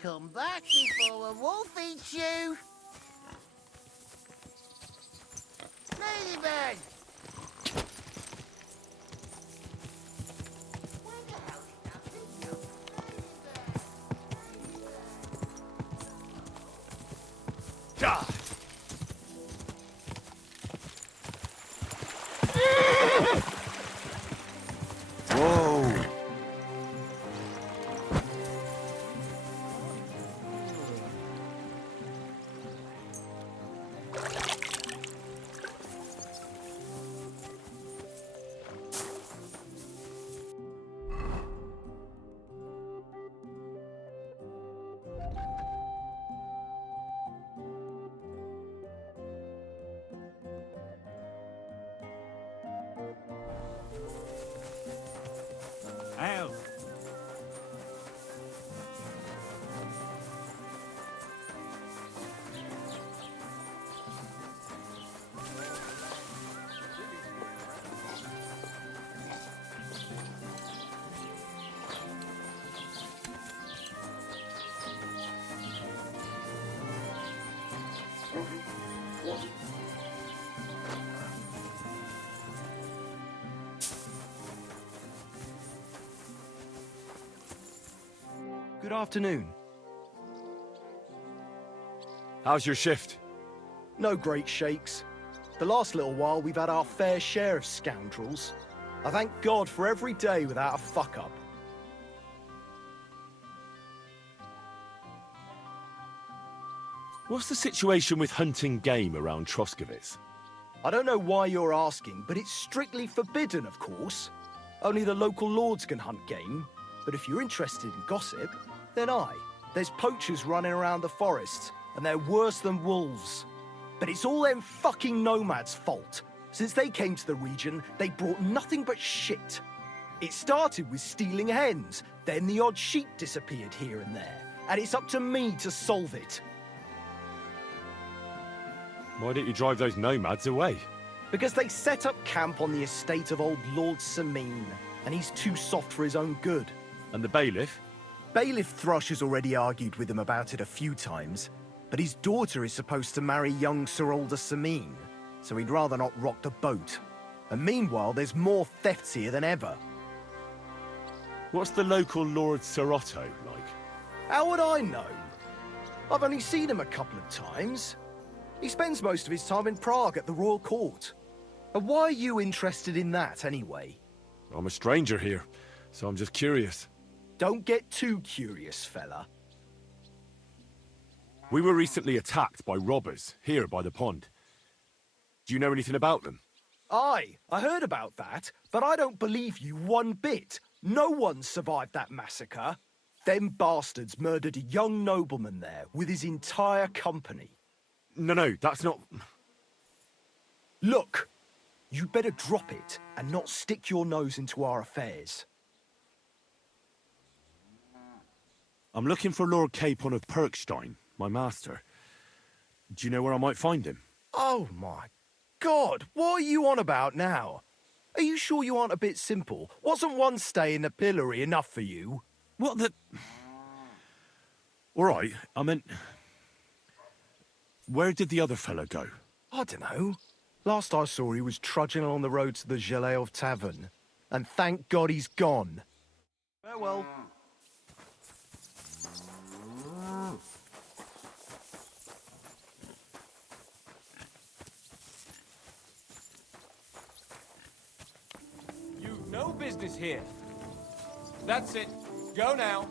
Come back before a wolf eats you. Ladybird! Where the hell did that thing go? Ladybird! God! Whoa! Ow! Good afternoon. How's your shift? No great shakes. The last little while we've had our fair share of scoundrels. I thank God for every day without a fuck-up. What's the situation with hunting game around Troskovitz? I don't know why you're asking, but it's strictly forbidden, of course. Only the local lords can hunt game. But if you're interested in gossip, then there's poachers running around the forests, and they're worse than wolves. But it's all them fucking nomads' fault. Since they came to the region, they brought nothing but shit. It started with stealing hens, then the odd sheep disappeared here and there, and it's up to me to solve it. Why don't you drive those nomads away? Because they set up camp on the estate of old Lord Samine, and he's too soft for his own good. And the bailiff? Bailiff Thrush has already argued with him about it a few times, but his daughter is supposed to marry young Sir Alder Samine, so he'd rather not rock the boat. And meanwhile, there's more thefts here than ever. What's the local Lord Serotto like? How would I know? I've only seen him a couple of times. He spends most of his time in Prague at the royal court. And why are you interested in that, anyway? I'm a stranger here, so I'm just curious. Don't get too curious, fella. We were recently attacked by robbers, here by the pond. Do you know anything about them? Aye, I heard about that, but I don't believe you one bit. No one survived that massacre. Them bastards murdered a young nobleman there with his entire company. No, that's not... Look, you better drop it and not stick your nose into our affairs. I'm looking for Lord Capon of Perkstein, my master. Do you know where I might find him? Oh my God, what are you on about now? Are you sure you aren't a bit simple? Wasn't one stay in the pillory enough for you? What the... All right, I meant... Where did the other fella go? I don't know. Last I saw, he was trudging along the road to the Geleov Tavern. And thank God he's gone. Farewell. You've no business here. That's it. Go now.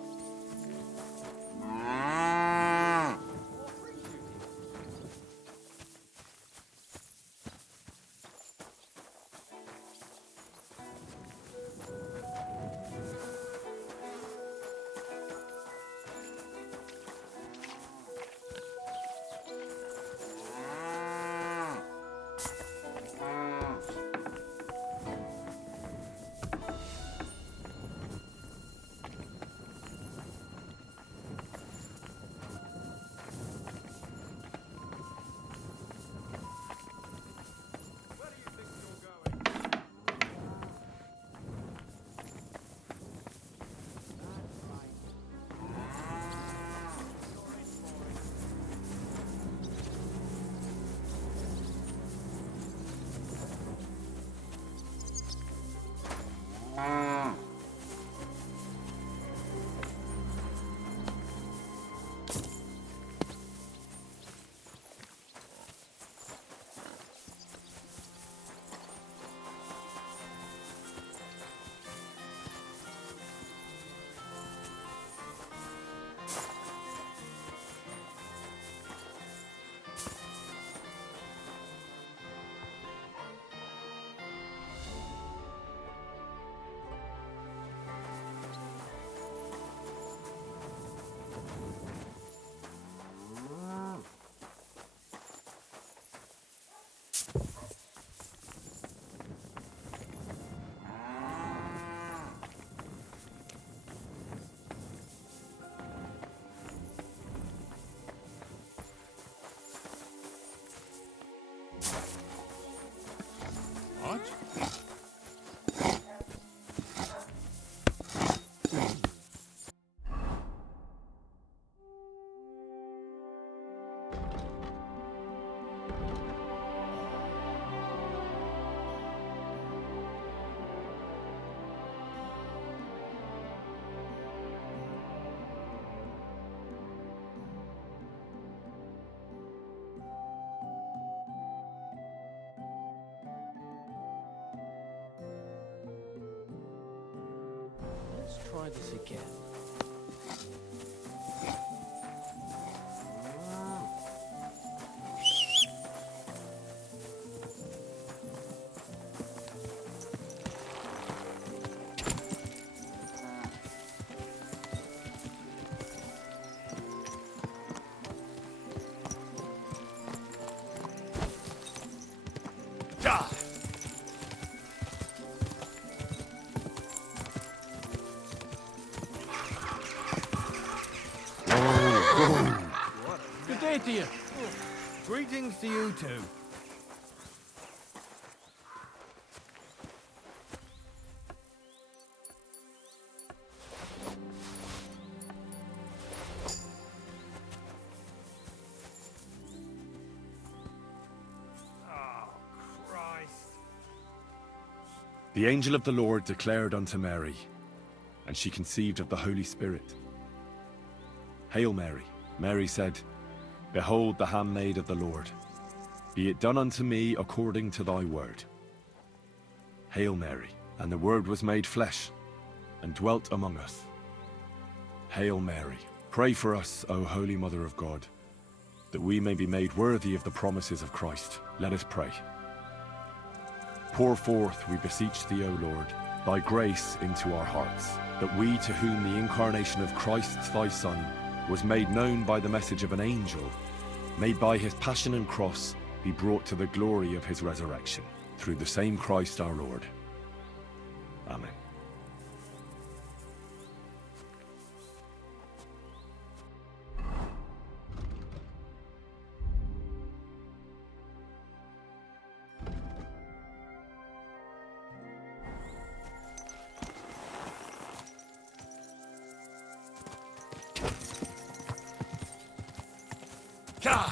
What? Let's try this again. Ah! Good day to you. Greetings to you too. Oh, Christ. The angel of the Lord declared unto Mary, and she conceived of the Holy Spirit. Hail Mary. Mary said, Behold the handmaid of the Lord. Be it done unto me according to thy word. Hail Mary. And the Word was made flesh, and dwelt among us. Hail Mary. Pray for us, O Holy Mother of God, that we may be made worthy of the promises of Christ. Let us pray. Pour forth, we beseech thee, O Lord, thy grace into our hearts, that we, to whom the incarnation of Christ thy Son was made known by the message of an angel, may by his passion and cross be brought to the glory of his resurrection, through the same Christ our Lord. Amen. God!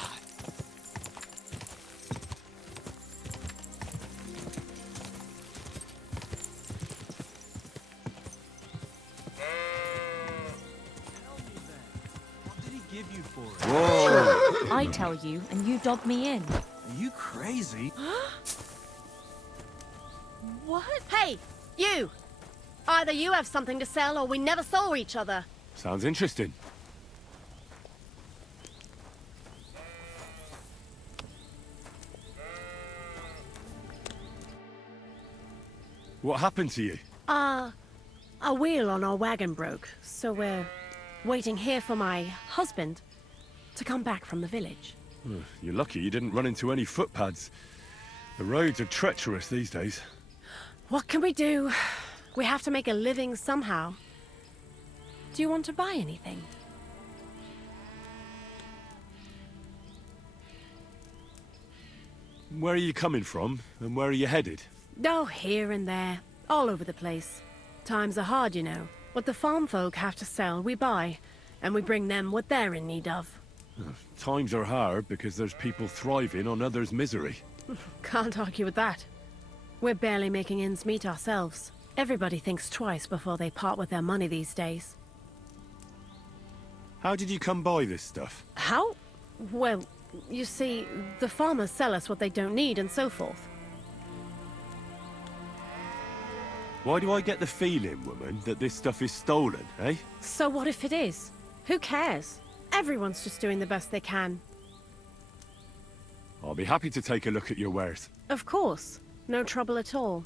What did he give you for it? Whoa! I tell you, and you dob me in. Are you crazy? What? Hey, you! Either you have something to sell or we never saw each other. Sounds interesting. What happened to you? A wheel on our wagon broke, so we're waiting here for my husband to come back from the village. You're lucky you didn't run into any footpads. The roads are treacherous these days. What can we do? We have to make a living somehow. Do you want to buy anything? Where are you coming from, and where are you headed? Oh, here and there, all over the place. Times are hard, you know. What the farm folk have to sell, we buy, and we bring them what they're in need of. Times are hard because there's people thriving on others' misery. Can't argue with that. We're barely making ends meet ourselves. Everybody thinks twice before they part with their money these days. How did you come by this stuff? How? Well, you see, the farmers sell us what they don't need and so forth. Why do I get the feeling, woman, that this stuff is stolen, eh? So what if it is? Who cares? Everyone's just doing the best they can. I'll be happy to take a look at your wares. Of course. No trouble at all.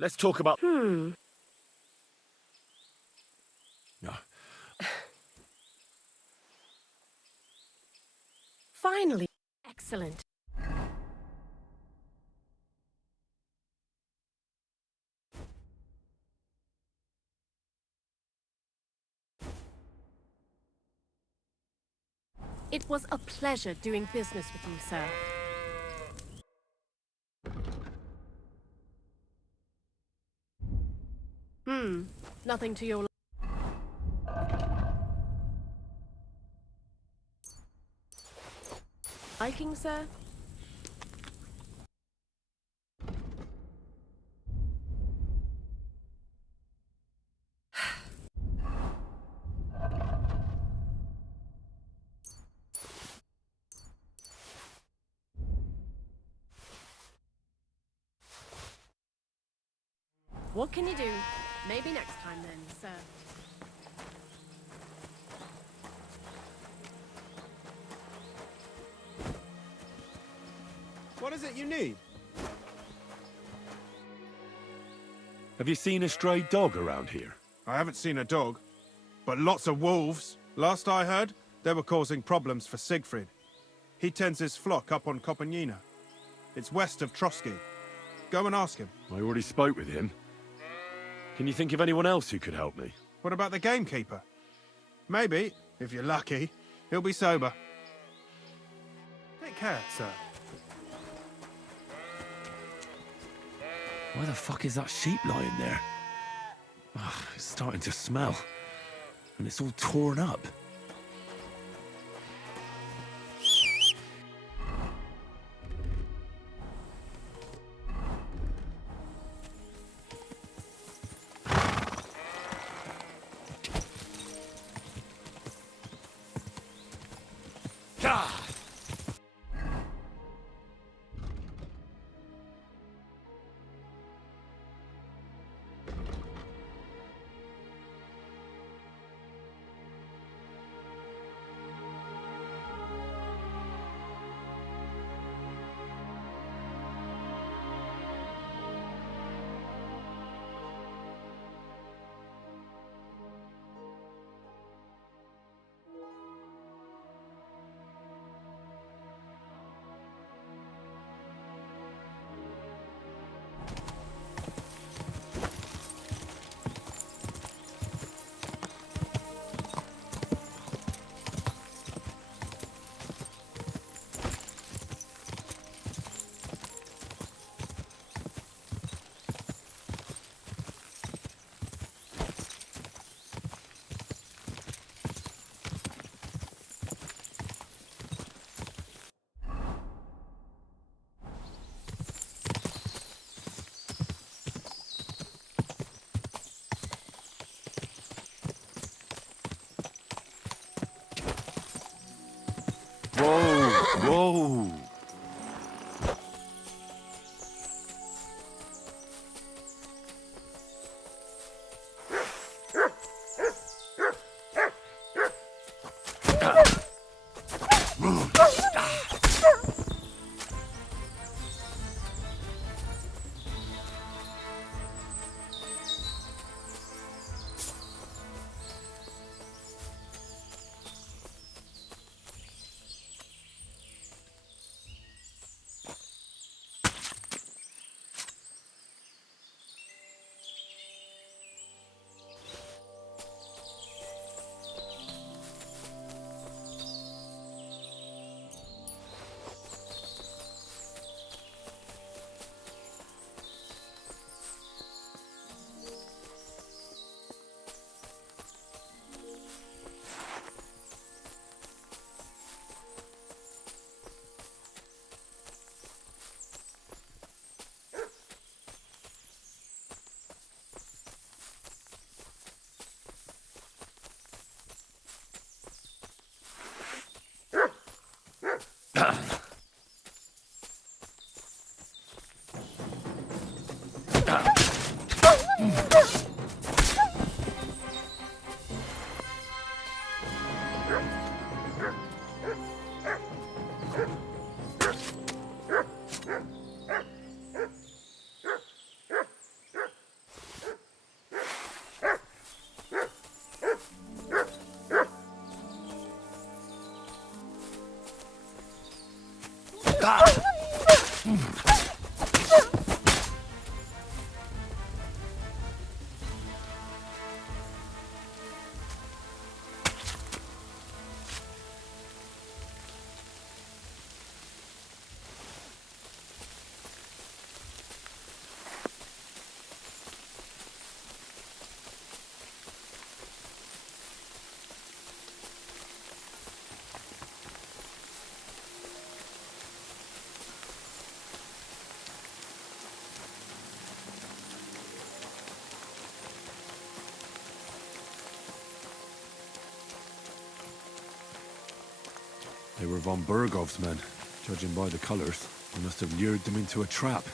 Let's talk about... Hmm. No. Finally. Excellent. It was a pleasure doing business with you, sir. Nothing to your liking, sir? What can you do? Maybe next time then, sir. What is it you need? Have you seen a stray dog around here? I haven't seen a dog, but lots of wolves. Last I heard, they were causing problems for Siegfried. He tends his flock up on Kopenina. It's west of Trotsky. Go and ask him. I already spoke with him. Can you think of anyone else who could help me? What about the gamekeeper? Maybe, if you're lucky, he'll be sober. Take care, sir. Why the fuck is that sheep lying there? Ugh, it's starting to smell. And it's all torn up. They were von Bergov's men. Judging by the colors, he must have lured them into a trap.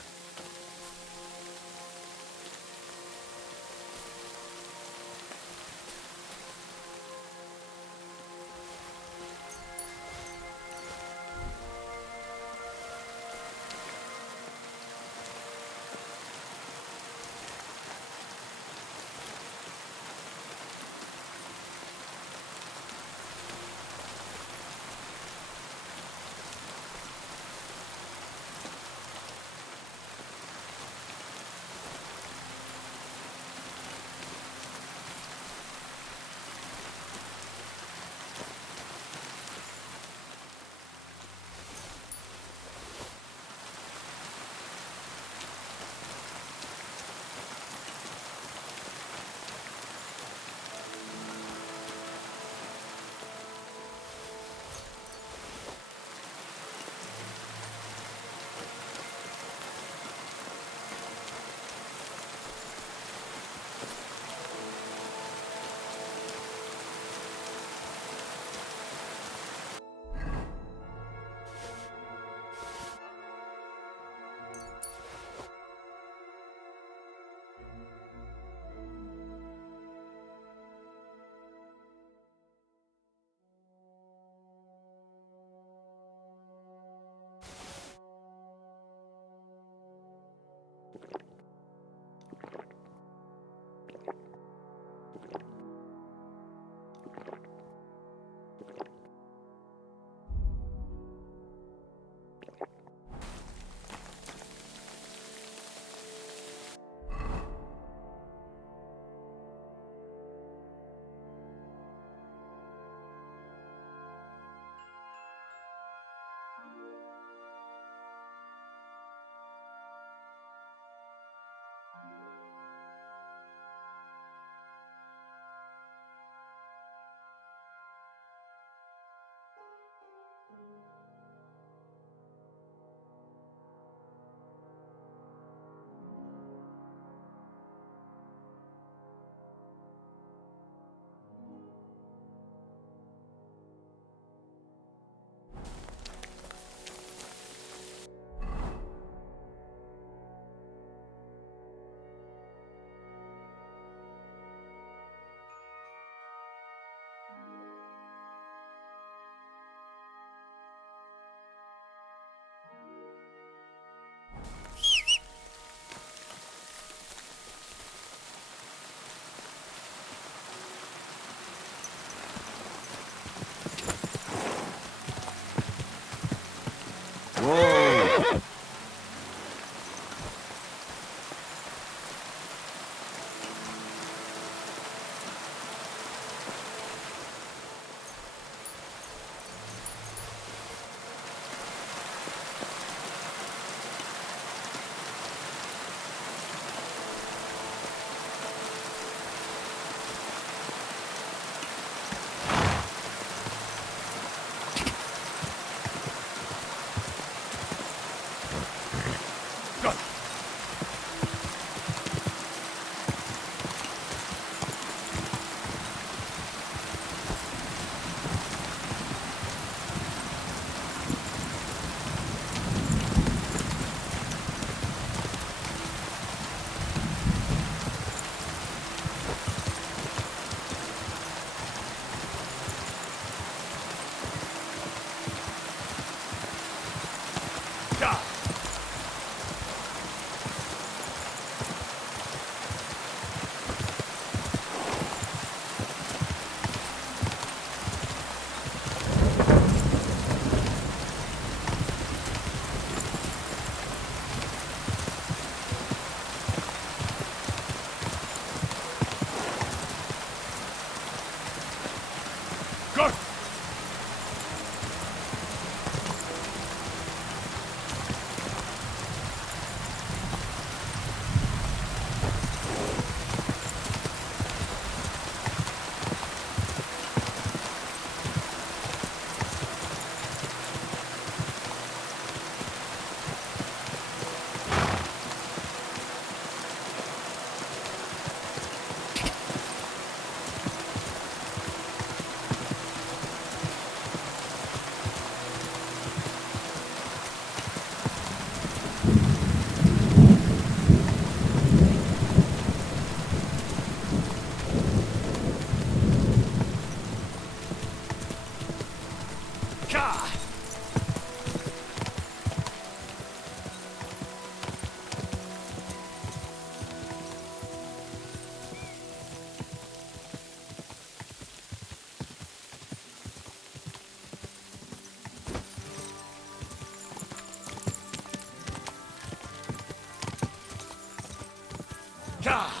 God!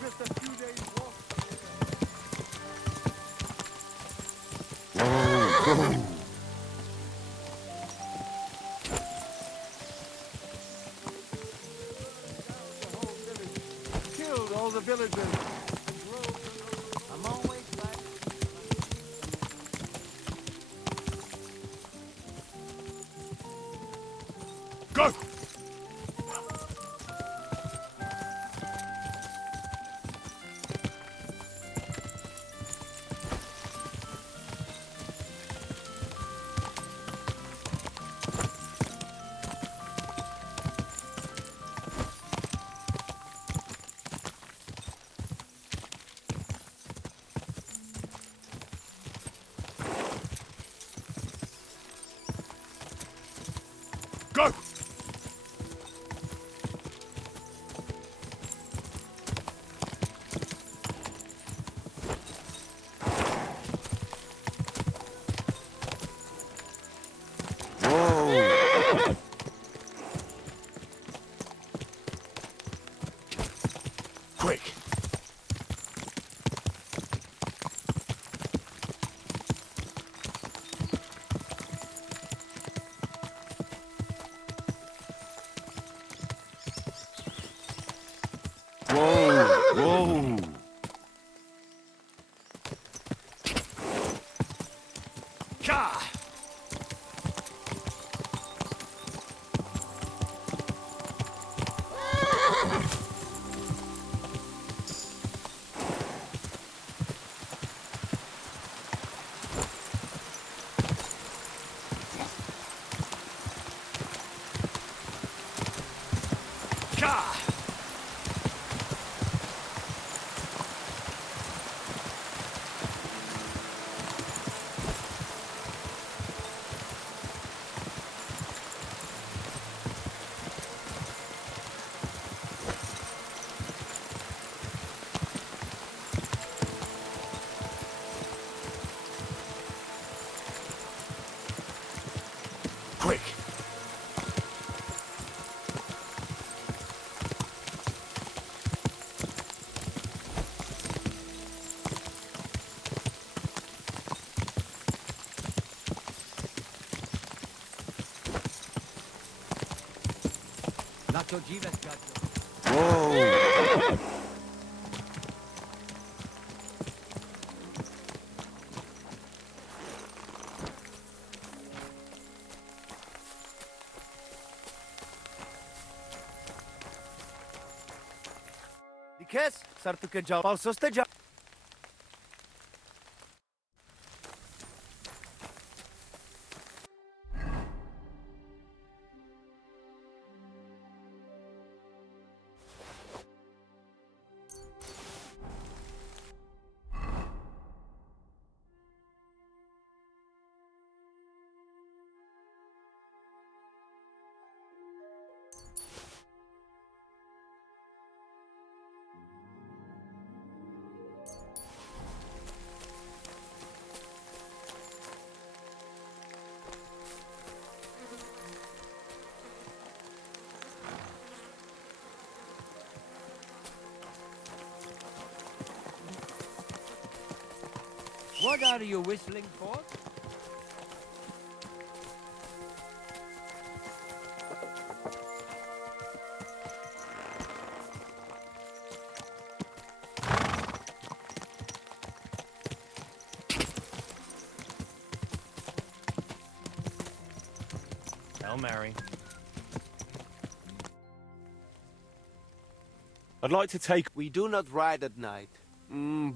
Just a few days walk. Killed all the villagers. I'm always glad. Go! Go! Quick! Whoa! God! God! Quick! Na to dziwne światło. Whoa! Dikes, sartu ke jaw. Palsos te jaw. What are you whistling for? Hail Mary. I'd like to take... We do not ride at night.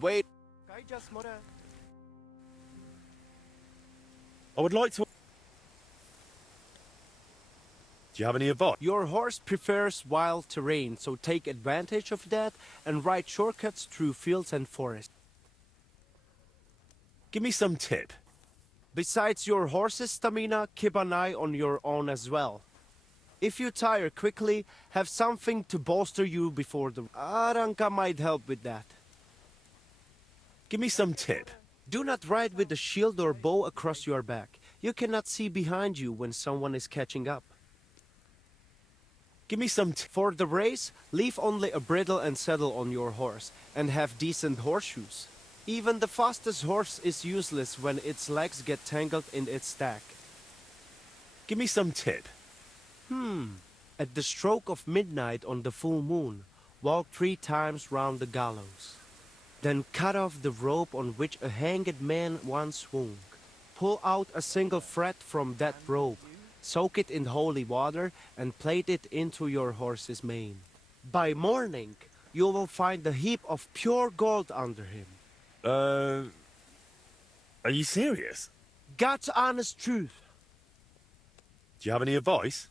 Wait. I would like to... Do you have any advice? Your horse prefers wild terrain, so take advantage of that and ride shortcuts through fields and forests. Give me some tip. Besides your horse's stamina, keep an eye on your own as well. If you tire quickly, have something to bolster you before the... Aranka might help with that. Give me some tip. Do not ride with a shield or bow across your back. You cannot see behind you when someone is catching up. Give me some For the race, leave only a bridle and saddle on your horse, and have decent horseshoes. Even the fastest horse is useless when its legs get tangled in its stack. Give me some tip. At the stroke of midnight on the full moon, walk 3 times round the gallows. Then cut off the rope on which a hanged man once swung. Pull out a single thread from that rope, soak it in holy water, and plait it into your horse's mane. By morning, you will find a heap of pure gold under him. Are you serious? God's honest truth. Do you have any advice?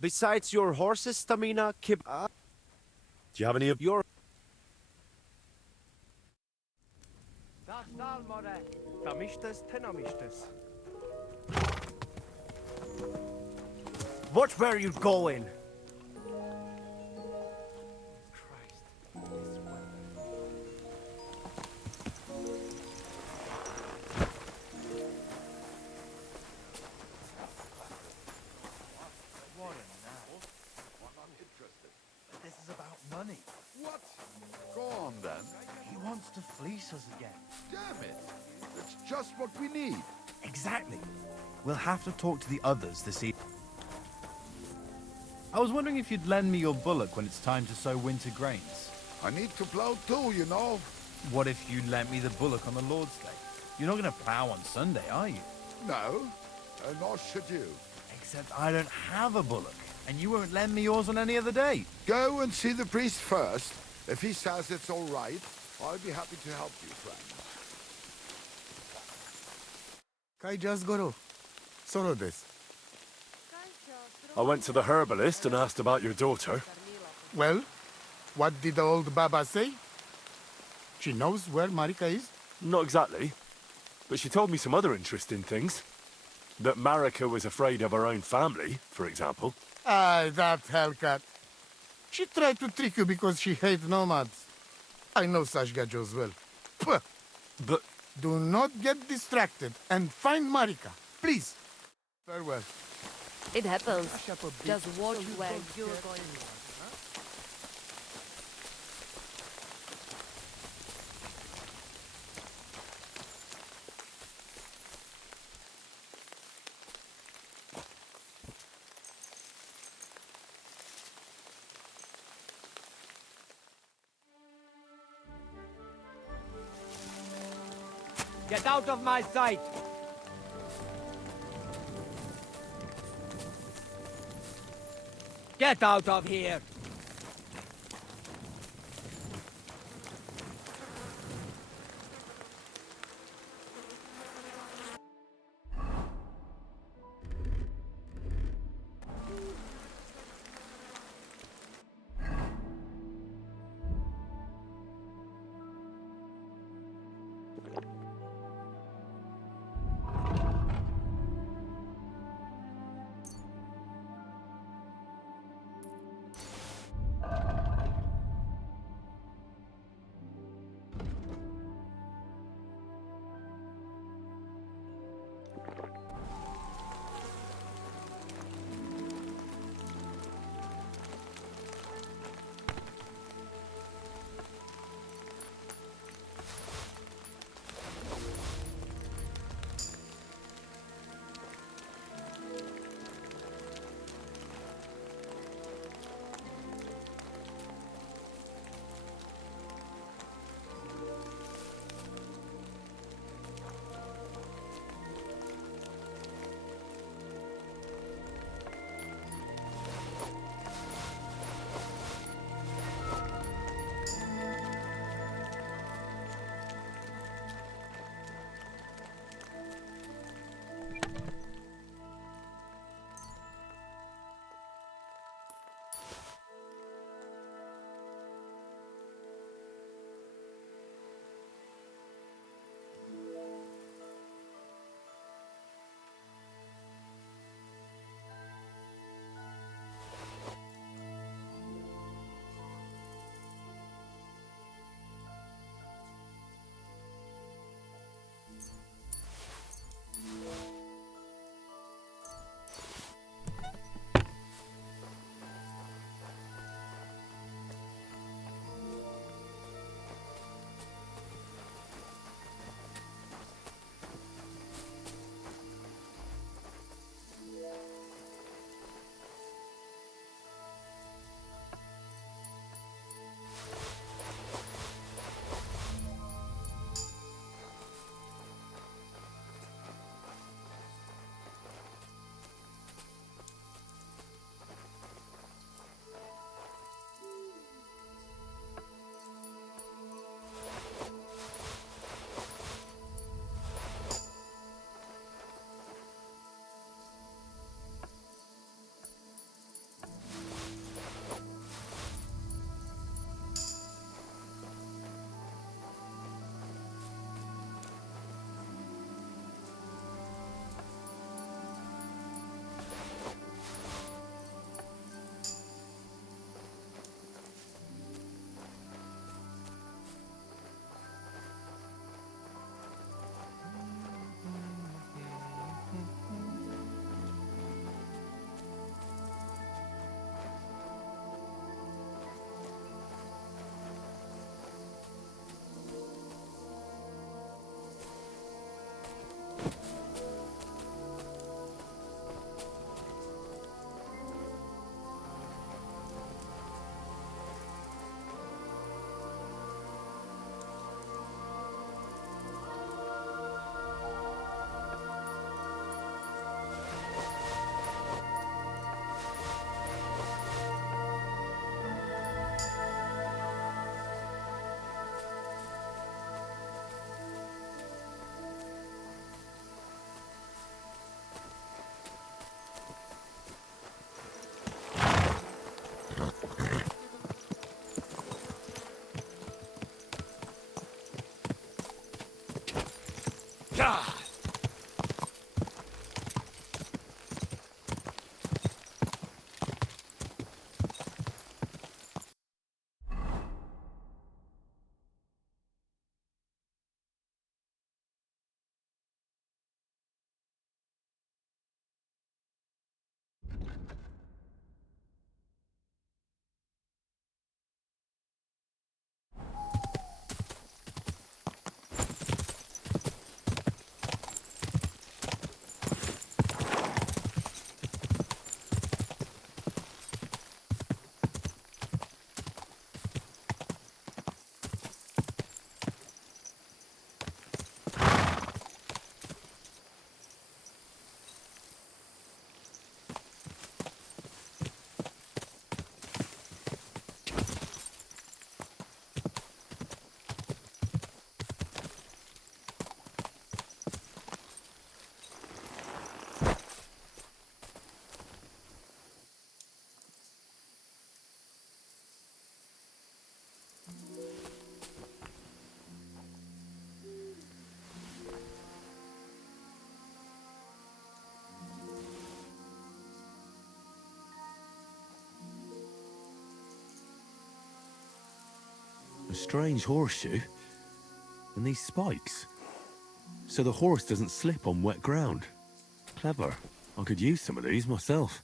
Besides your horse's stamina, keep Do you have any of your... Watch where you're going. This is about money. What? Go on then. He wants to fleece us again. Damn it. It's just what we need. Exactly. We'll have to talk to the others this evening. I was wondering if you'd lend me your bullock when it's time to sow winter grains. I need to plow too, you know. What if you lent me the bullock on the Lord's Day? You're not going to plow on Sunday, are you? No, nor should you. Except I don't have a bullock, and you won't lend me yours on any other day. Go and see the priest first. If he says it's all right, I'll be happy to help you, friend. Kai just guru. Solo this. I went to the herbalist and asked about your daughter. Well, what did the old Baba say? She knows where Marika is? Not exactly. But she told me some other interesting things. That Marika was afraid of her own family, for example. Ah, that Hellcat. She tried to trick you because she hates nomads. I know such gajos well. Puh. But... Do not get distracted and find Marika. Please. Farewell. It happens. Just watch where you're going. Get out of my sight! Get out of here! A strange horseshoe. And these spikes. So the horse doesn't slip on wet ground. Clever. I could use some of these myself.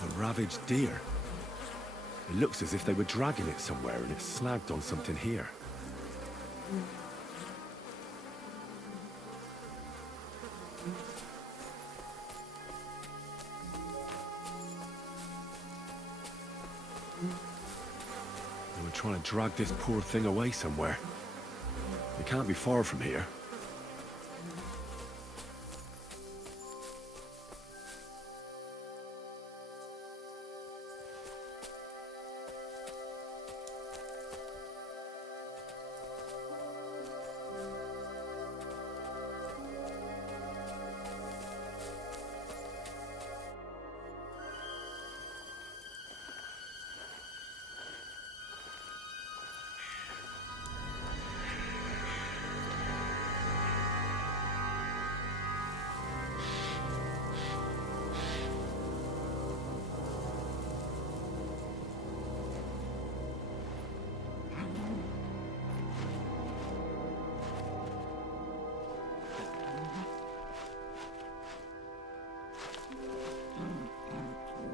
A ravaged deer. It looks as if they were dragging it somewhere and it's snagged on something here. They were trying to drag this poor thing away somewhere. It can't be far from here.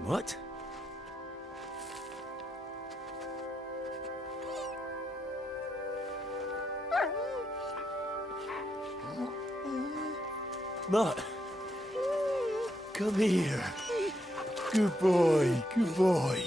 What? Mutt, come here. Good boy, good boy.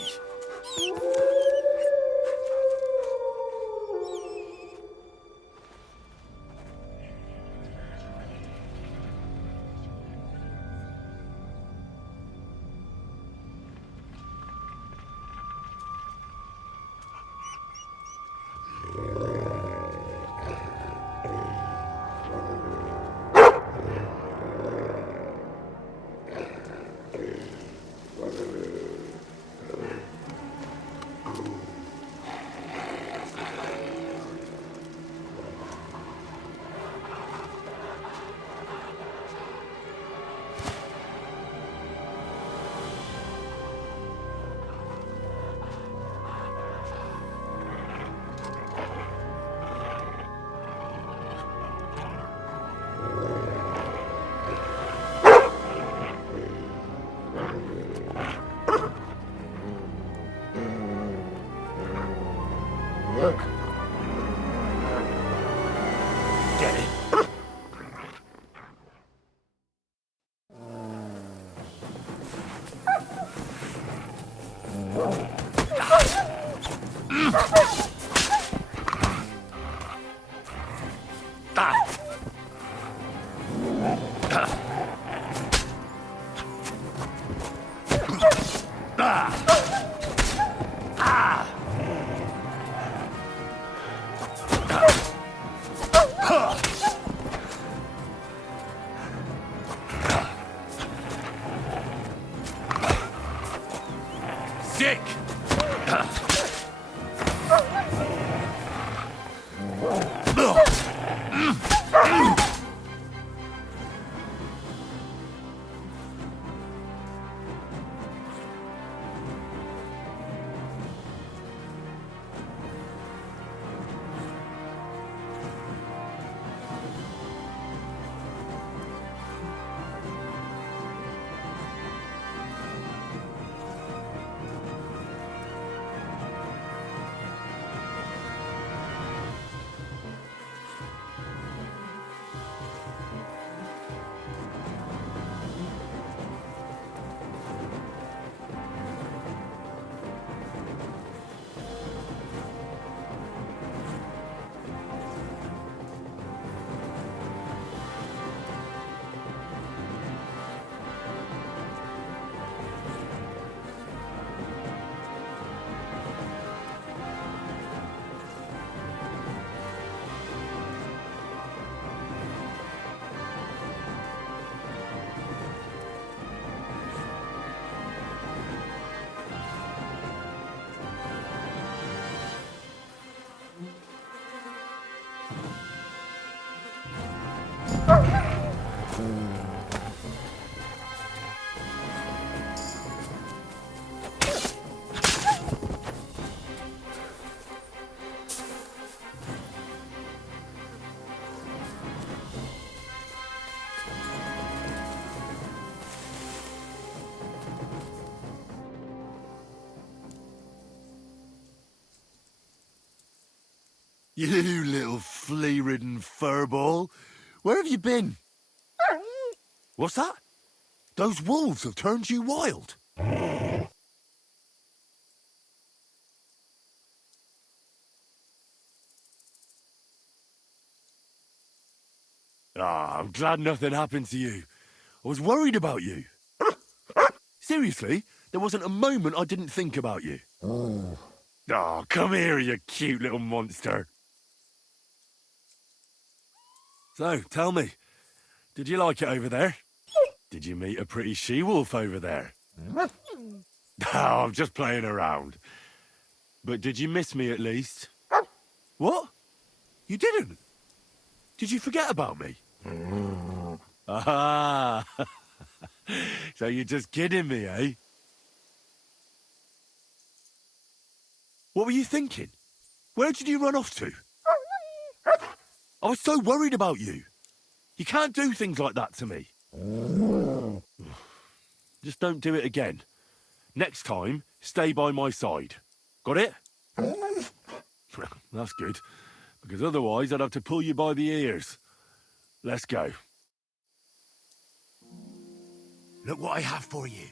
You little flea-ridden furball. Where have you been? What's that? Those wolves have turned you wild. Ah, I'm glad nothing happened to you. I was worried about you. Seriously, there wasn't a moment I didn't think about you. Oh, come here, you cute little monster. So, tell me, did you like it over there? Did you meet a pretty she-wolf over there? Oh, I'm just playing around. But did you miss me at least? What? You didn't? Did you forget about me? Ah, so you're just kidding me, eh? What were you thinking? Where did you run off to? I was so worried about you. You can't do things like that to me. Just don't do it again. Next time, stay by my side. Got it? That's good, because otherwise I'd have to pull you by the ears. Let's go. Look what I have for you.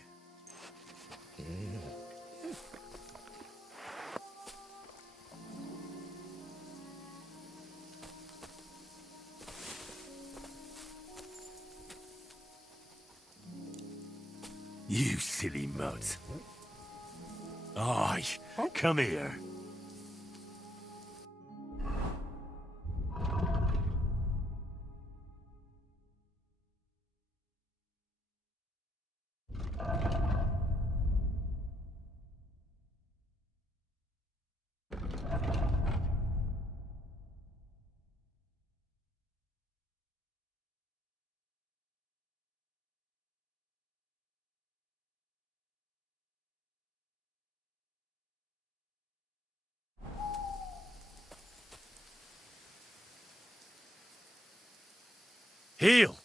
You silly mutt. Aye, come here. Heal!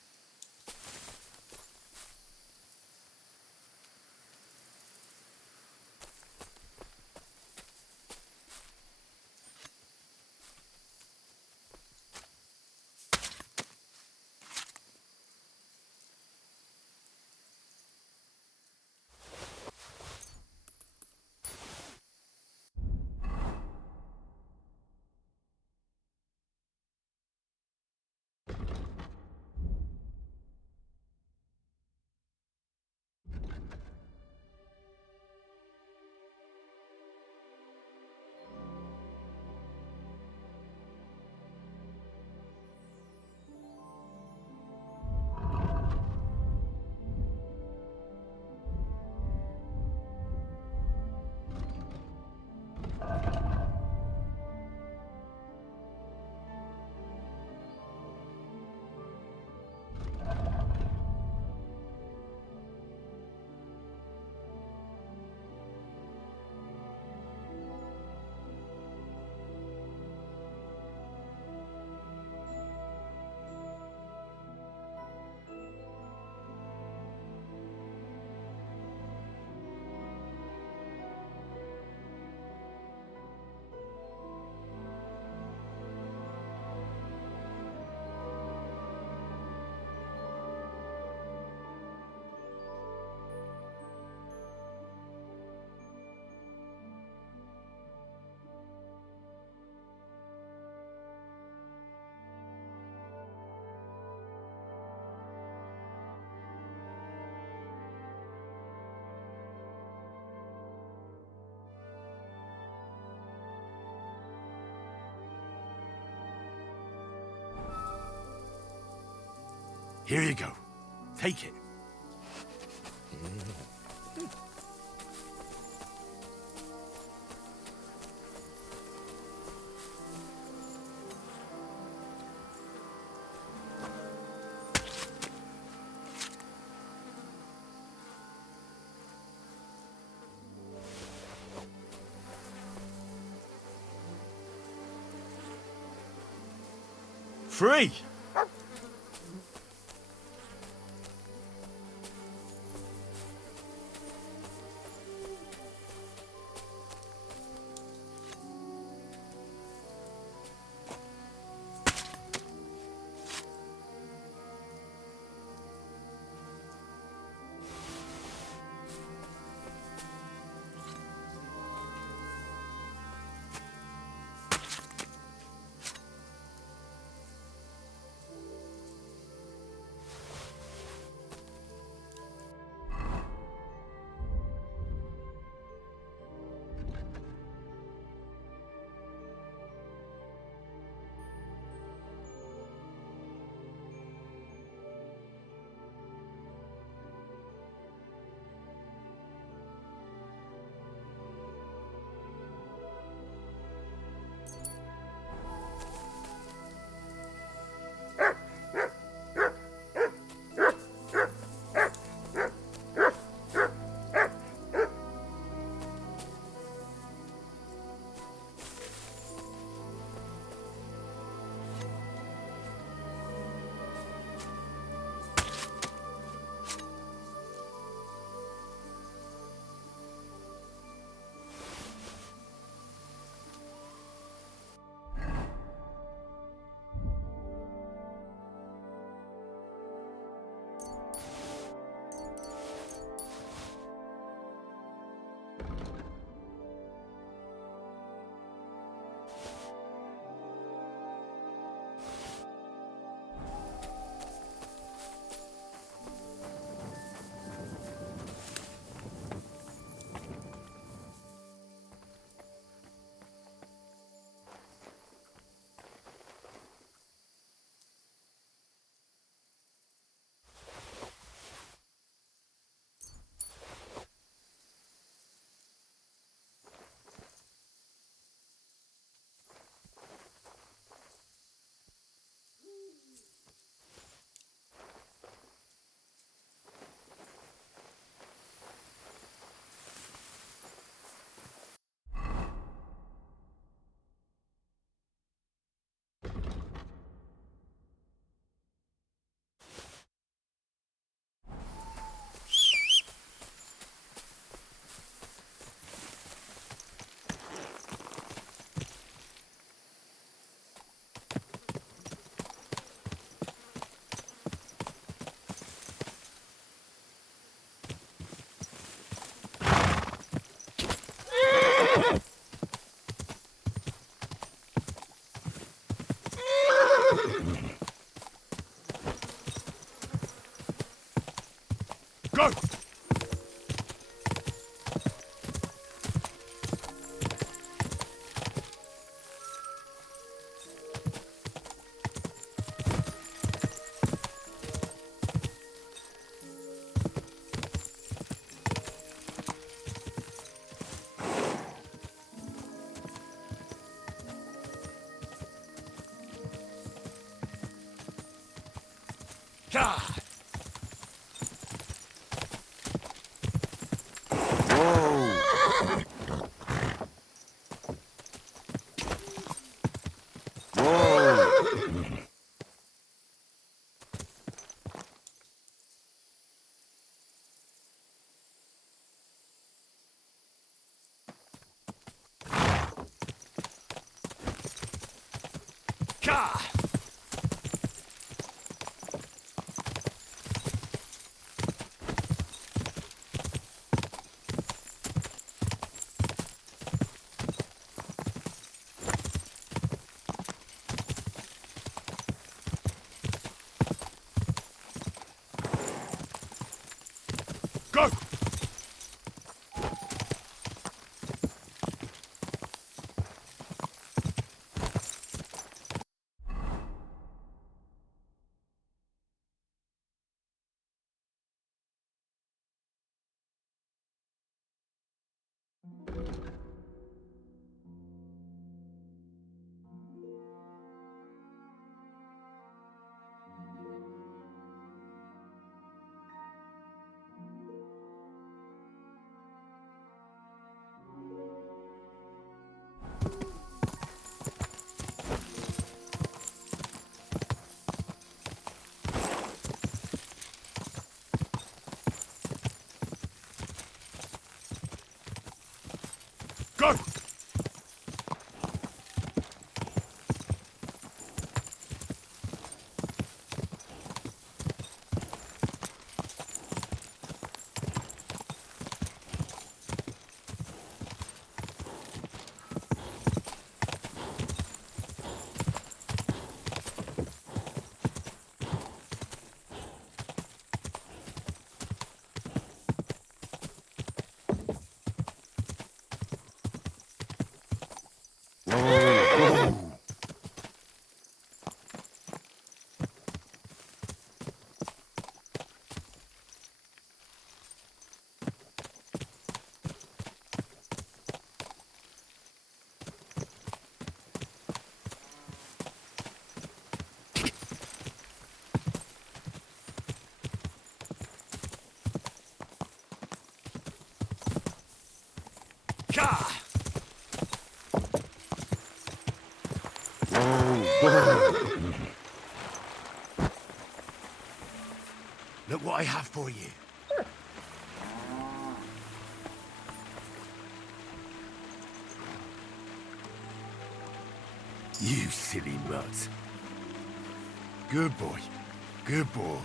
Here you go. Take it. Free! Go! God! God! Go! Look what I have for you. You silly mutt. Good boy. Good boy.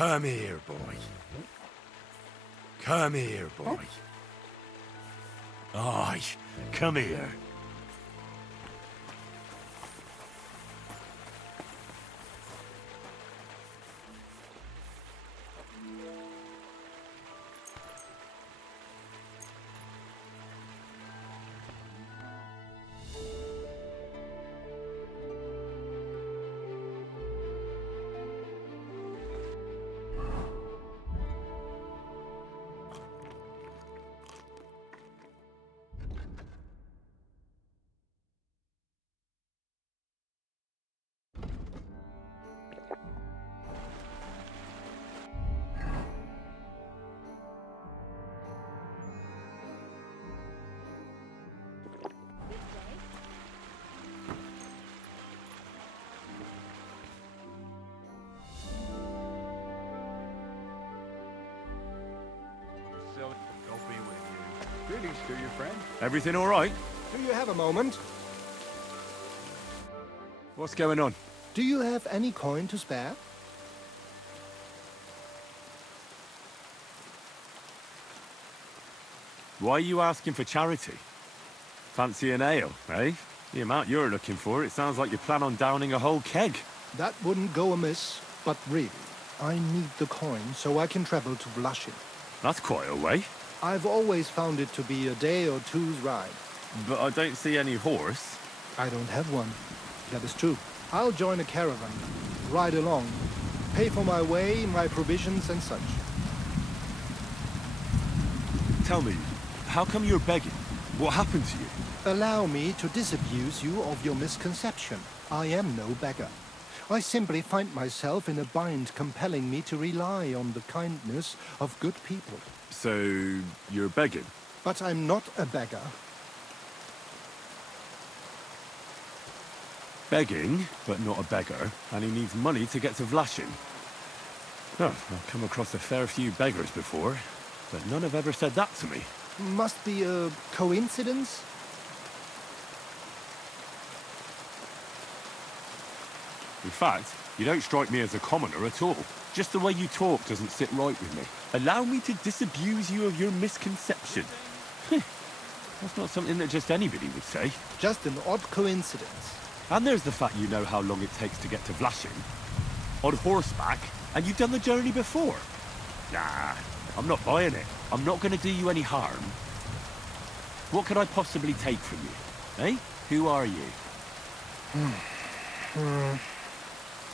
Come here, boy. Come here, boy. Aye, come here. Greetings to you, friend. Everything all right? Do you have a moment? What's going on? Do you have any coin to spare? Why are you asking for charity? Fancy an ale, eh? The amount you're looking for, it sounds like you plan on downing a whole keg. That wouldn't go amiss, but really, I need the coin so I can travel to Blushin. That's quite a way. I've always found it to be a day or two's ride. But I don't see any horse. I don't have one. That is true. I'll join a caravan, ride along, pay for my way, my provisions and such. Tell me, how come you're begging? What happened to you? Allow me to disabuse you of your misconception. I am no beggar. I simply find myself in a bind compelling me to rely on the kindness of good people. So, you're begging? But I'm not a beggar. Begging, but not a beggar, and he needs money to get to Vlashin. Oh, I've come across a fair few beggars before, but none have ever said that to me. Must be a coincidence? In fact, you don't strike me as a commoner at all. Just the way you talk doesn't sit right with me. Allow me to disabuse you of your misconception. That's not something that just anybody would say. Just an odd coincidence. And there's the fact you know how long it takes to get to Vlashin. On horseback, and you've done the journey before. Nah, I'm not buying it. I'm not going to do you any harm. What could I possibly take from you? Eh? Who are you?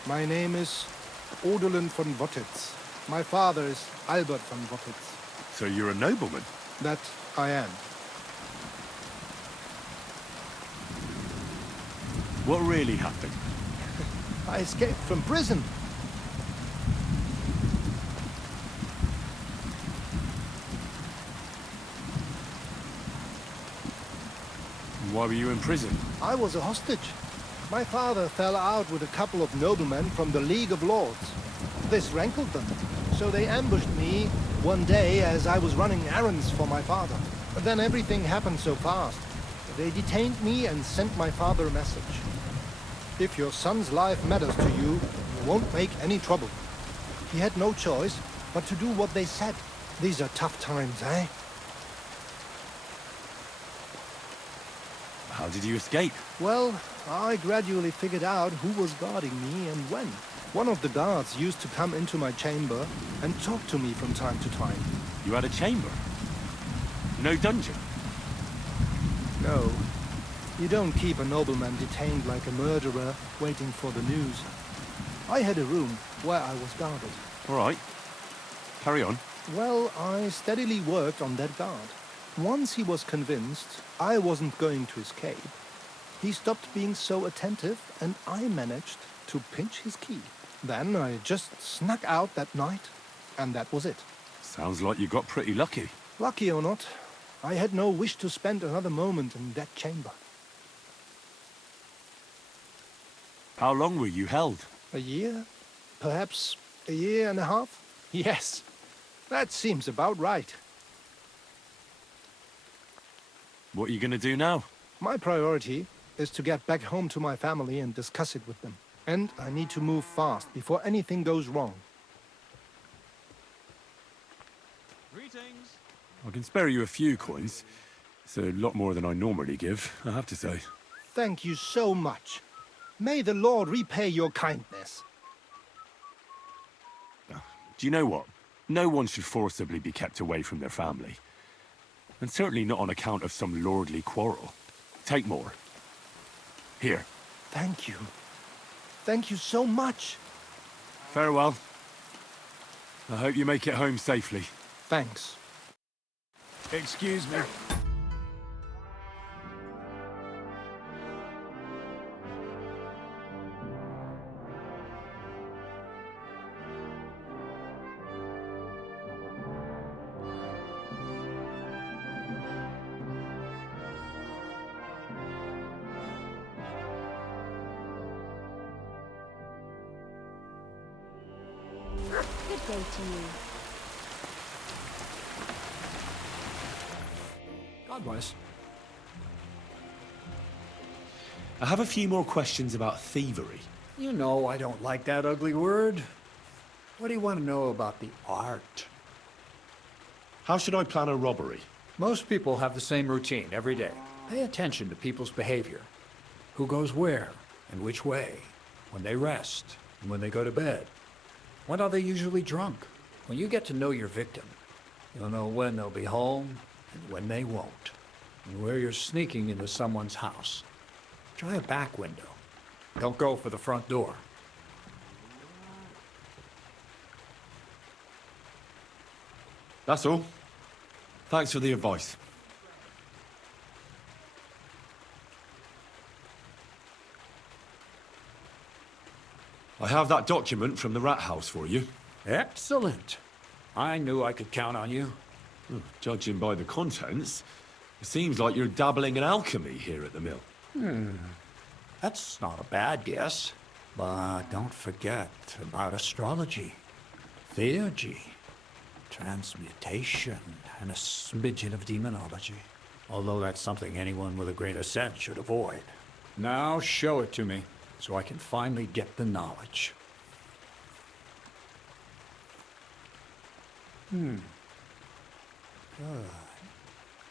My name is Odolin von Wottitz. My father is Albert von Wottitz. So you're a nobleman? That I am. What really happened? I escaped from prison. Why were you in prison? I was a hostage. My father fell out with a couple of noblemen from the League of Lords. This rankled them, so they ambushed me one day as I was running errands for my father. But then everything happened so fast. They detained me and sent my father a message. If your son's life matters to you, you won't make any trouble. He had no choice but to do what they said. These are tough times, eh? How did you escape? Well, I gradually figured out who was guarding me and when. One of the guards used to come into my chamber and talk to me from time to time. You had a chamber? No dungeon? No. You don't keep a nobleman detained like a murderer waiting for the news. I had a room where I was guarded. All right. Carry on. Well, I steadily worked on that guard. Once he was convinced I wasn't going to escape, he stopped being so attentive and I managed to pinch his key. Then I just snuck out that night, and that was it. Sounds like you got pretty lucky. Lucky or not, I had no wish to spend another moment in that chamber. How long were you held? A year? Perhaps a year and a half? Yes, that seems about right. What are you going to do now? My priority is to get back home to my family and discuss it with them. And I need to move fast before anything goes wrong. Greetings. I can spare you a few coins. It's a lot more than I normally give, I have to say. Thank you so much. May the Lord repay your kindness. Do you know what? No one should forcibly be kept away from their family. And certainly not on account of some lordly quarrel. Take more. Here. Thank you. Thank you so much. Farewell. I hope you make it home safely. Thanks. Excuse me. Good day to you. God bless. I have a few more questions about thievery. You know I don't like that ugly word. What do you want to know about the art? How should I plan a robbery? Most people have the same routine every day. Pay attention to people's behavior. Who goes where and which way, when they rest and when they go to bed. When are they usually drunk? When you get to know your victim, you'll know when they'll be home and when they won't, and where you're sneaking into someone's house. Try a back window. Don't go for the front door. That's all. Thanks for the advice. I have that document from the rat house for you. Excellent. I knew I could count on you. Judging by the contents, it seems like you're dabbling in alchemy here at the mill. That's not a bad guess. But don't forget about astrology, theurgy, transmutation, and a smidgen of demonology. Although that's something anyone with a grain of sense should avoid. Now show it to me, so I can finally get the knowledge. Good.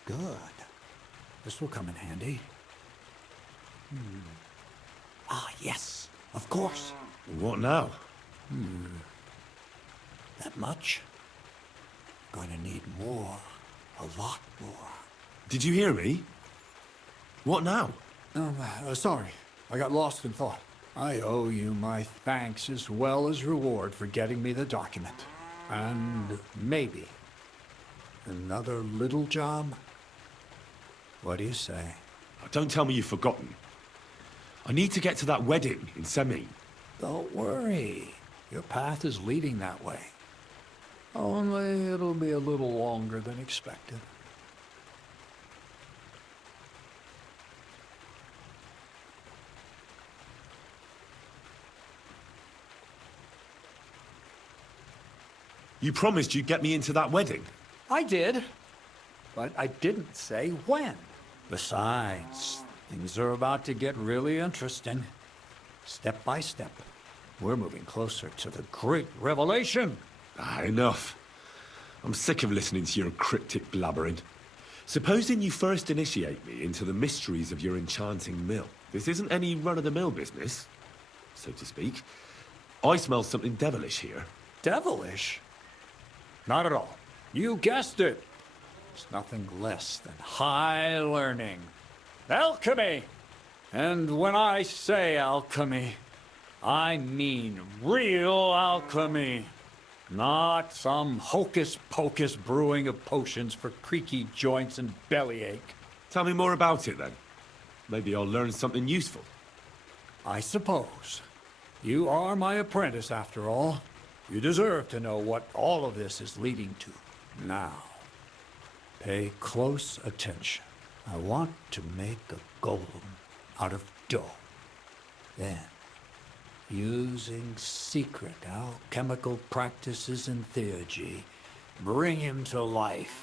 Good. This will come in handy. Ah, yes. Of course. What now? That much? Gonna need more. A lot more. Did you hear me? What now? Sorry. I got lost in thought. I owe you my thanks as well as reward for getting me the document. And maybe another little job? What do you say? Don't tell me you've forgotten. I need to get to that wedding in Semine. Don't worry. Your path is leading that way. Only it'll be a little longer than expected. You promised you'd get me into that wedding. I did, but I didn't say when. Besides, things are about to get really interesting. Step by step, we're moving closer to the great revelation. Enough. I'm sick of listening to your cryptic blabbering. Supposing you first initiate me into the mysteries of your enchanting mill. This isn't any run-of-the-mill business, so to speak. I smell something devilish here. Devilish? Not at all. You guessed it. It's nothing less than high learning. Alchemy! And when I say alchemy, I mean real alchemy. Not some hocus-pocus brewing of potions for creaky joints and bellyache. Tell me more about it, then. Maybe I'll learn something useful. I suppose. You are my apprentice, after all. You deserve to know what all of this is leading to. Now, pay close attention. I want to make a golem out of dough. Then, using secret alchemical practices and theurgy, bring him to life.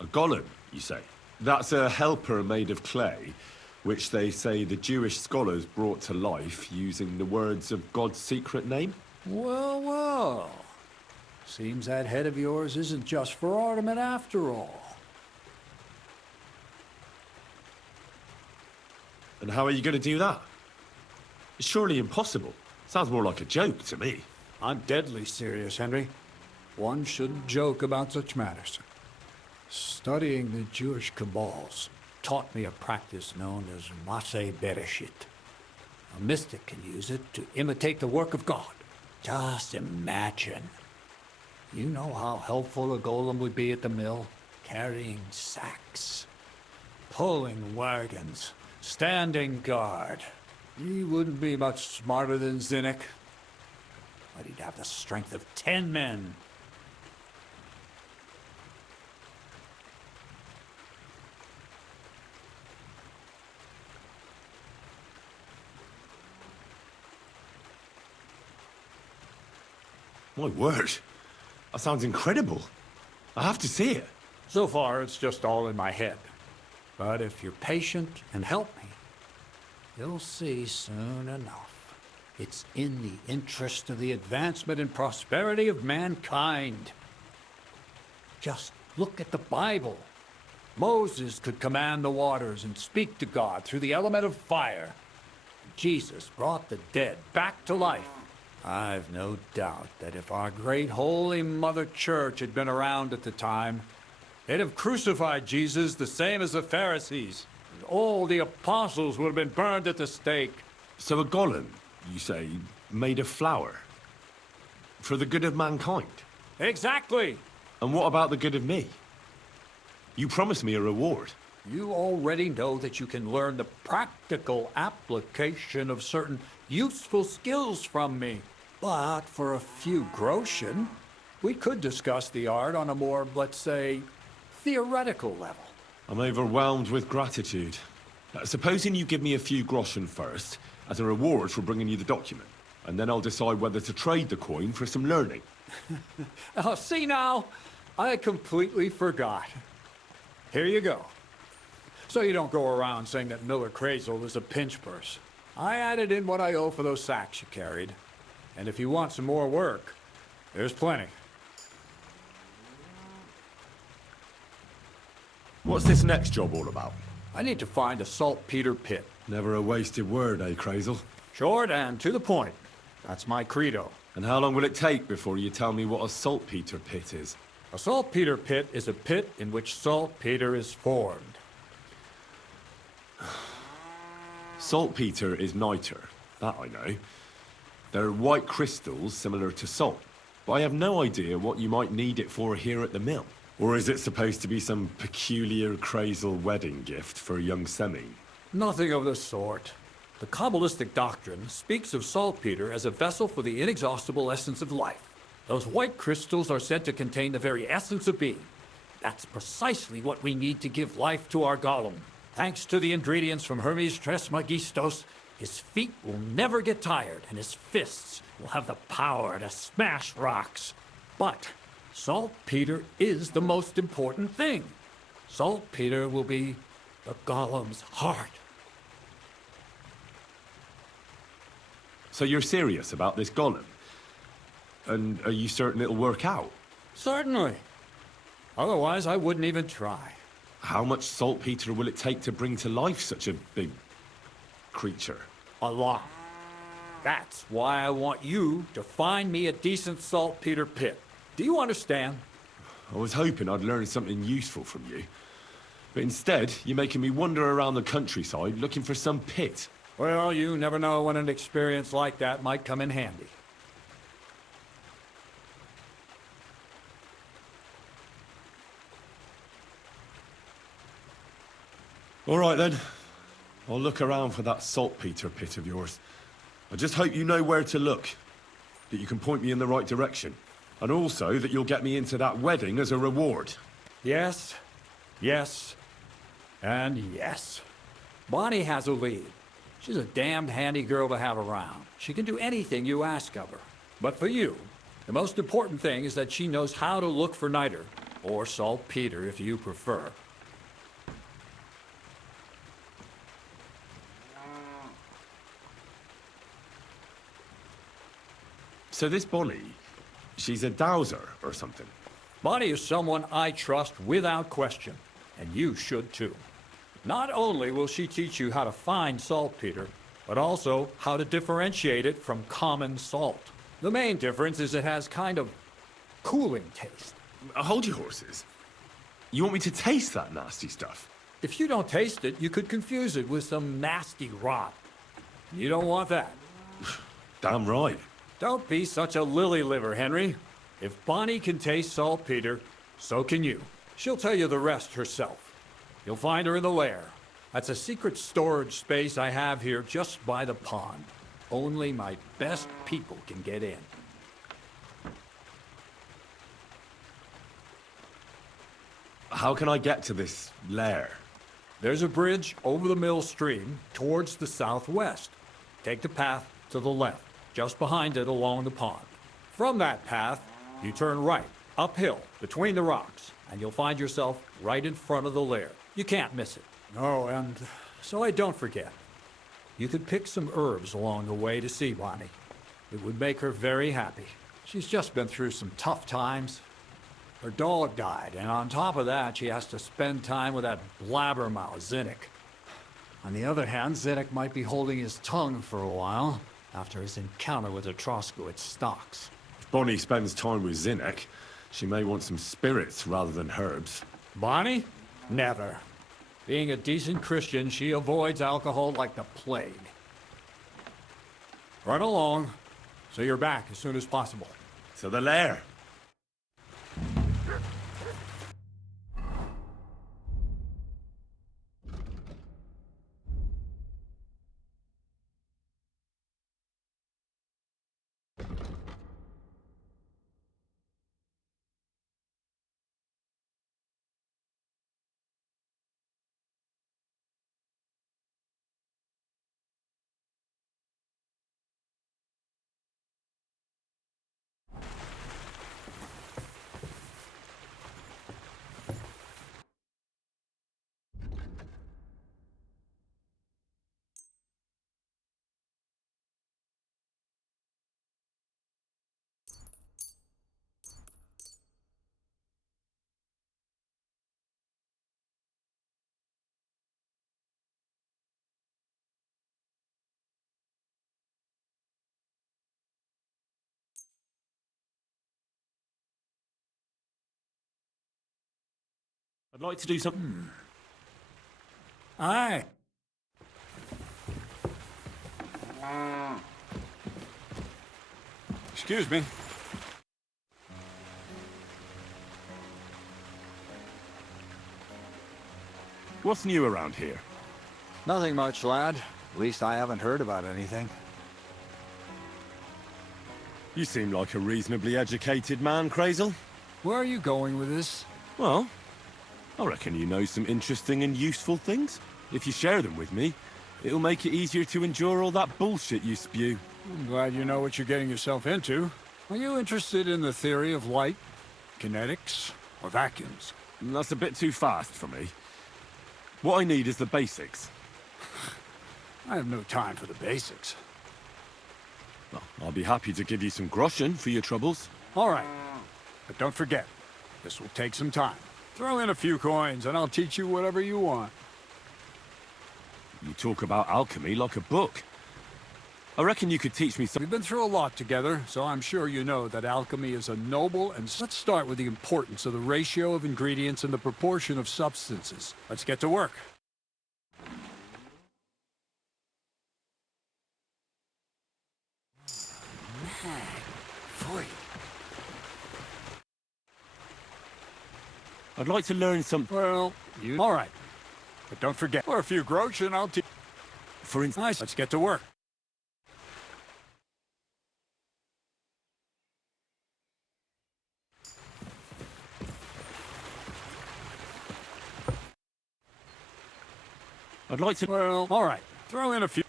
A golem, you say? That's a helper made of clay, which they say the Jewish scholars brought to life using the words of God's secret name? Well, well. Seems that head of yours isn't just for ornament after all. And how are you going to do that? It's surely impossible. Sounds more like a joke to me. I'm deadly serious, Henry. One shouldn't joke about such matters. Studying the Jewish Kabbals taught me a practice known as Maseh Bereshit. A mystic can use it to imitate the work of God. Just imagine. You know how helpful a golem would be at the mill? Carrying sacks, pulling wagons, standing guard. He wouldn't be much smarter than Zinnik, but he'd have the strength of 10 men. My word. That sounds incredible. I have to see it. So far, it's just all in my head. But if you're patient and help me, you'll see soon enough. It's in the interest of the advancement and prosperity of mankind. Just look at the Bible. Moses could command the waters and speak to God through the element of fire. Jesus brought the dead back to life. I've no doubt that if our great holy Mother Church had been around at the time, they'd have crucified Jesus the same as the Pharisees. And all the apostles would have been burned at the stake. So a golem, you say, made of flour? For the good of mankind? Exactly! And what about the good of me? You promised me a reward. You already know that you can learn the practical application of certain useful skills from me. But for a few groschen, we could discuss the art on a more, let's say, theoretical level. I'm overwhelmed with gratitude. Supposing you give me a few groschen first, as a reward for bringing you the document, and then I'll decide whether to trade the coin for some learning. Oh, see now, I completely forgot. Here you go. So you don't go around saying that Miller Crazel is a pinch purse. I added in what I owe for those sacks you carried. And if you want some more work, there's plenty. What's this next job all about? I need to find a saltpeter pit. Never a wasted word, eh, Crazel? Short and to the point. That's my credo. And how long will it take before you tell me what a saltpeter pit is? A saltpeter pit is a pit in which saltpeter is formed. Saltpeter is niter. That I know. They're white crystals similar to salt. But I have no idea what you might need it for here at the mill. Or is it supposed to be some peculiar Crazel wedding gift for a young semi? Nothing of the sort. The Kabbalistic doctrine speaks of saltpeter as a vessel for the inexhaustible essence of life. Those white crystals are said to contain the very essence of being. That's precisely what we need to give life to our golem. Thanks to the ingredients from Hermes Trismegistos, his feet will never get tired, and his fists will have the power to smash rocks. But saltpeter is the most important thing. Saltpeter will be the golem's heart. So you're serious about this golem? And are you certain it'll work out? Certainly. Otherwise, I wouldn't even try. How much saltpeter will it take to bring to life such a big creature? A lot. That's why I want you to find me a decent saltpeter pit. Do you understand? I was hoping I'd learn something useful from you. But instead, you're making me wander around the countryside looking for some pit. Well, you never know when an experience like that might come in handy. All right then. I'll look around for that saltpeter pit of yours. I just hope you know where to look, that you can point me in the right direction, and also that you'll get me into that wedding as a reward. Yes, yes, and yes. Bonnie has a lead. She's a damned handy girl to have around. She can do anything you ask of her. But for you, the most important thing is that she knows how to look for niter, or saltpeter if you prefer. So this Bonnie, she's a dowser or something? Bonnie is someone I trust without question, and you should too. Not only will she teach you how to find saltpeter, but also how to differentiate it from common salt. The main difference is it has kind of cooling taste. Hold your horses. You want me to taste that nasty stuff? If you don't taste it, you could confuse it with some nasty rot. You don't want that. Damn right. Don't be such a lily liver, Henry. If Bonnie can taste saltpeter, so can you. She'll tell you the rest herself. You'll find her in the lair. That's a secret storage space I have here just by the pond. Only my best people can get in. How can I get to this lair? There's a bridge over the mill stream towards the southwest. Take the path to the left, just behind it along the pond. From that path, you turn right, uphill, between the rocks, and you'll find yourself right in front of the lair. You can't miss it. Oh, and so I don't forget. You could pick some herbs along the way to see Bonnie. It would make her very happy. She's just been through some tough times. Her dog died, and on top of that, she has to spend time with that blabbermouth, Zinnik. On the other hand, Zinnik might be holding his tongue for a while after his encounter with the Troskowitz stocks. If Bonnie spends time with Zinnik, she may want some spirits rather than herbs. Bonnie? Never. Being a decent Christian, she avoids alcohol like the plague. Run along, so you're back as soon as possible. To the lair. I'd like to do something. Aye. Excuse me. What's new around here? Nothing much, lad. At least I haven't heard about anything. You seem like a reasonably educated man, Crazel. Where are you going with this? Well, I reckon you know some interesting and useful things. If you share them with me, it'll make it easier to endure all that bullshit you spew. I'm glad you know what you're getting yourself into. Are you interested in the theory of light, kinetics, or vacuums? That's a bit too fast for me. What I need is the basics. I have no time for the basics. Well, I'll be happy to give you some groschen for your troubles. All right, but don't forget, this will take some time. Throw in a few coins and I'll teach you whatever you want. You talk about alchemy like a book. I reckon you could teach me some... We've been through a lot together, so I'm sure you know that alchemy is a noble and... Let's start with the importance of the ratio of ingredients and the proportion of substances. Let's get to work. I'd like to learn some... Well, you... All right. But don't forget, for a few grosh and I'll teach... For instance... Nice. Let's get to work. I'd like to... Well, all right. Throw in a few...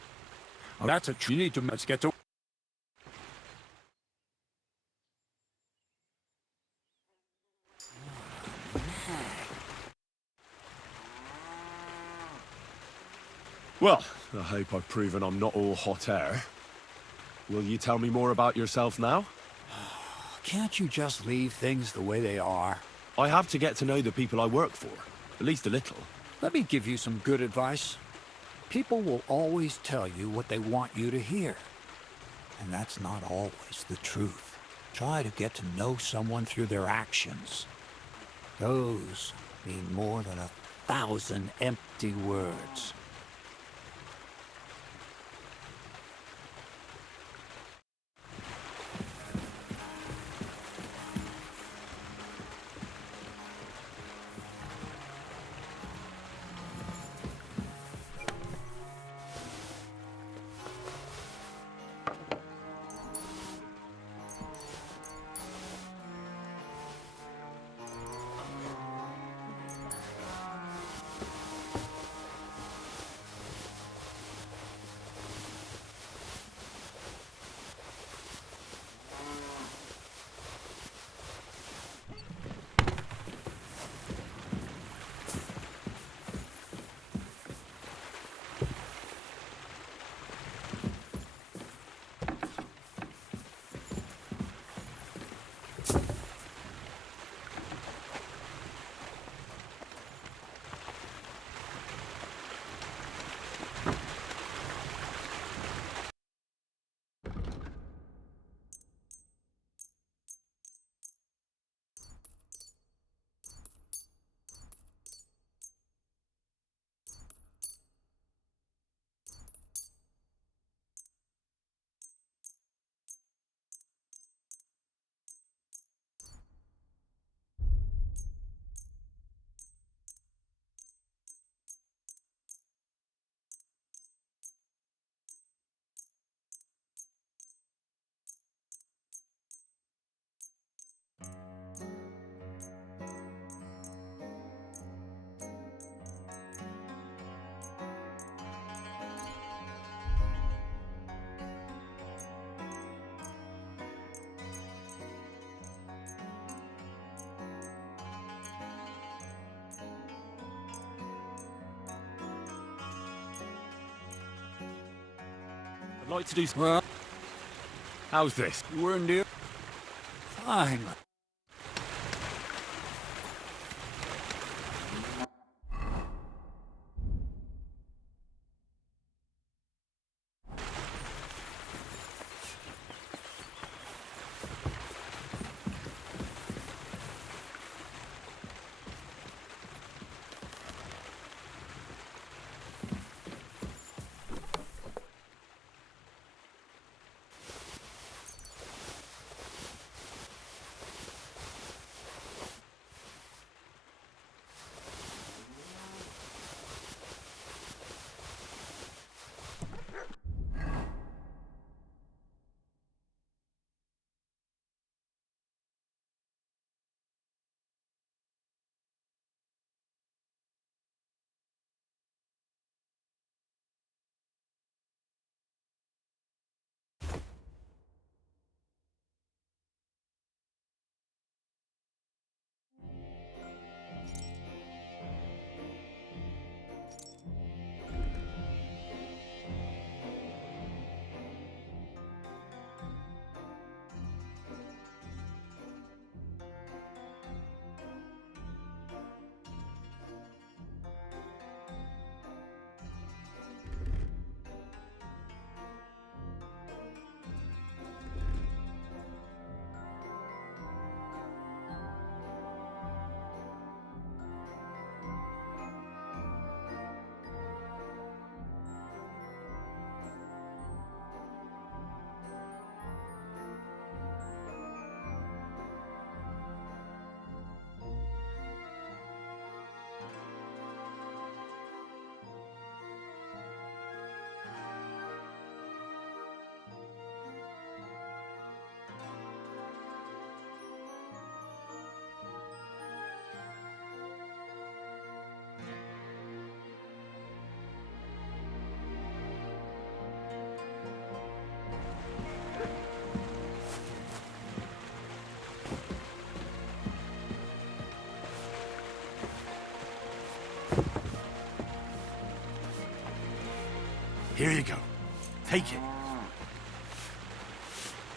That's a... You need to... Let's get to... Well, I hope I've proven I'm not all hot air. Will you tell me more about yourself now? Can't you just leave things the way they are? I have to get to know the people I work for. At least a little. Let me give you some good advice. People will always tell you what they want you to hear. And that's not always the truth. Try to get to know someone through their actions. Those mean more than 1,000 empty words. I'd like to do... Well... How's this? We're near... Fine. Here you go. Take it.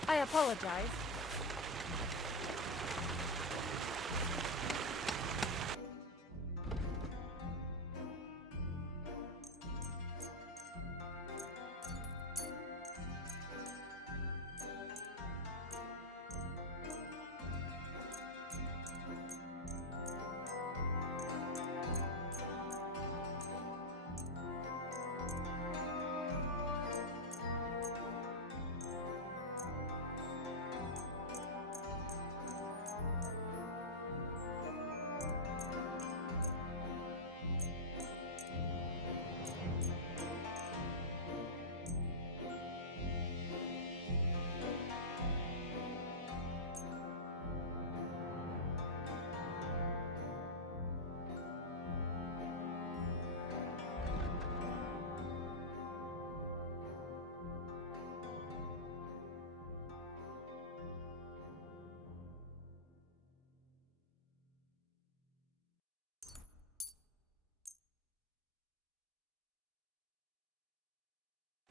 I apologize.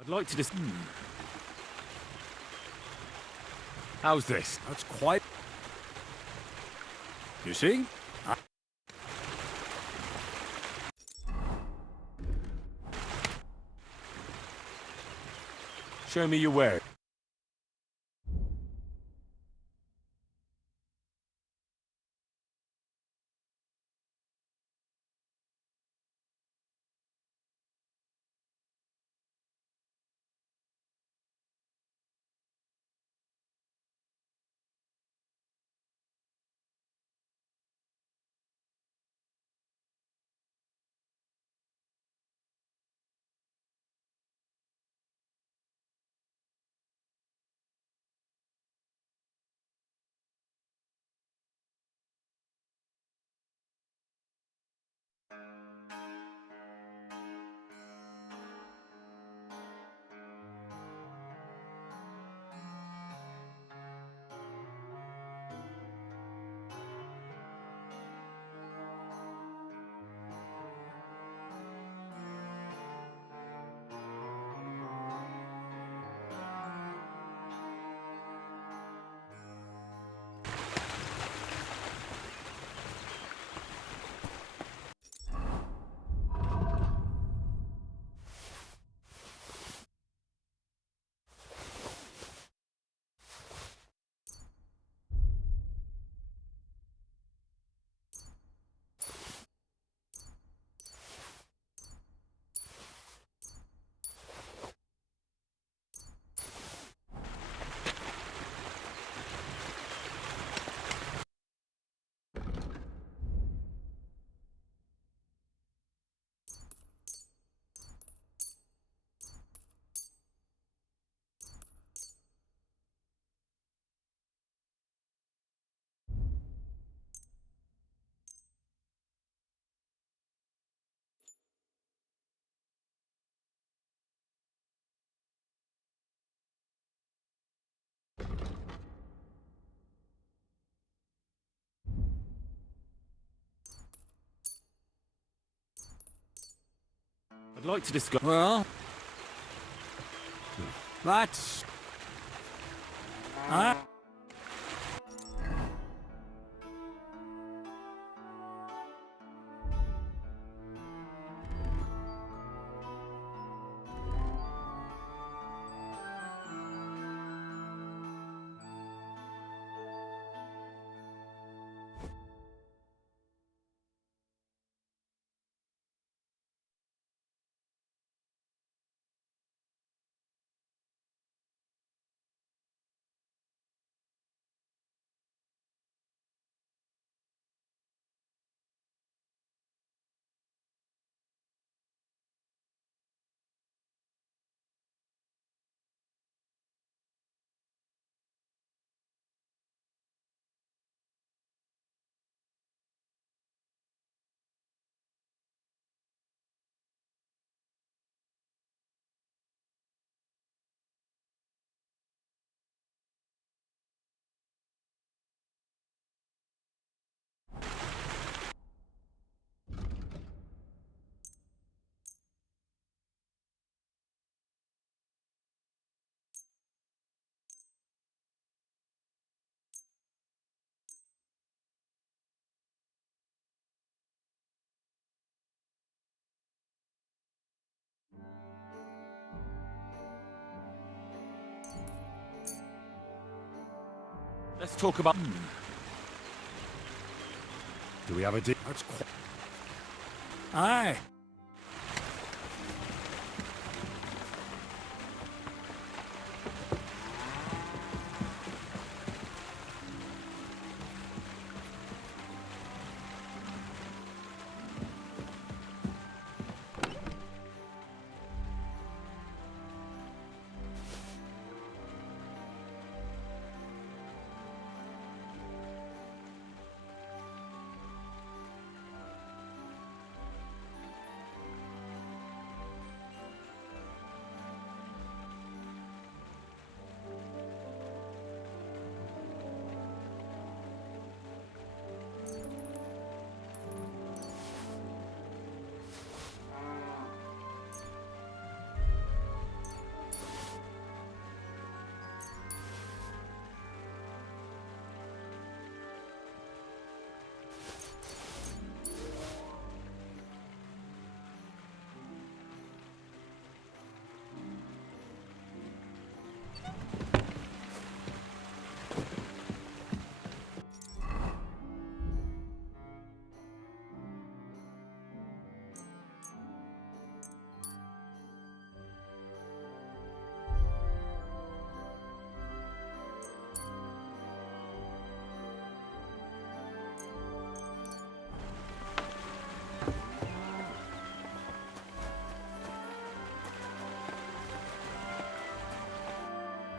I'd like to just... How's this? That's quite... You see? Show me your wares. I'd like to discuss... Well... That's... Let's talk about... Do we have a deal? Aye.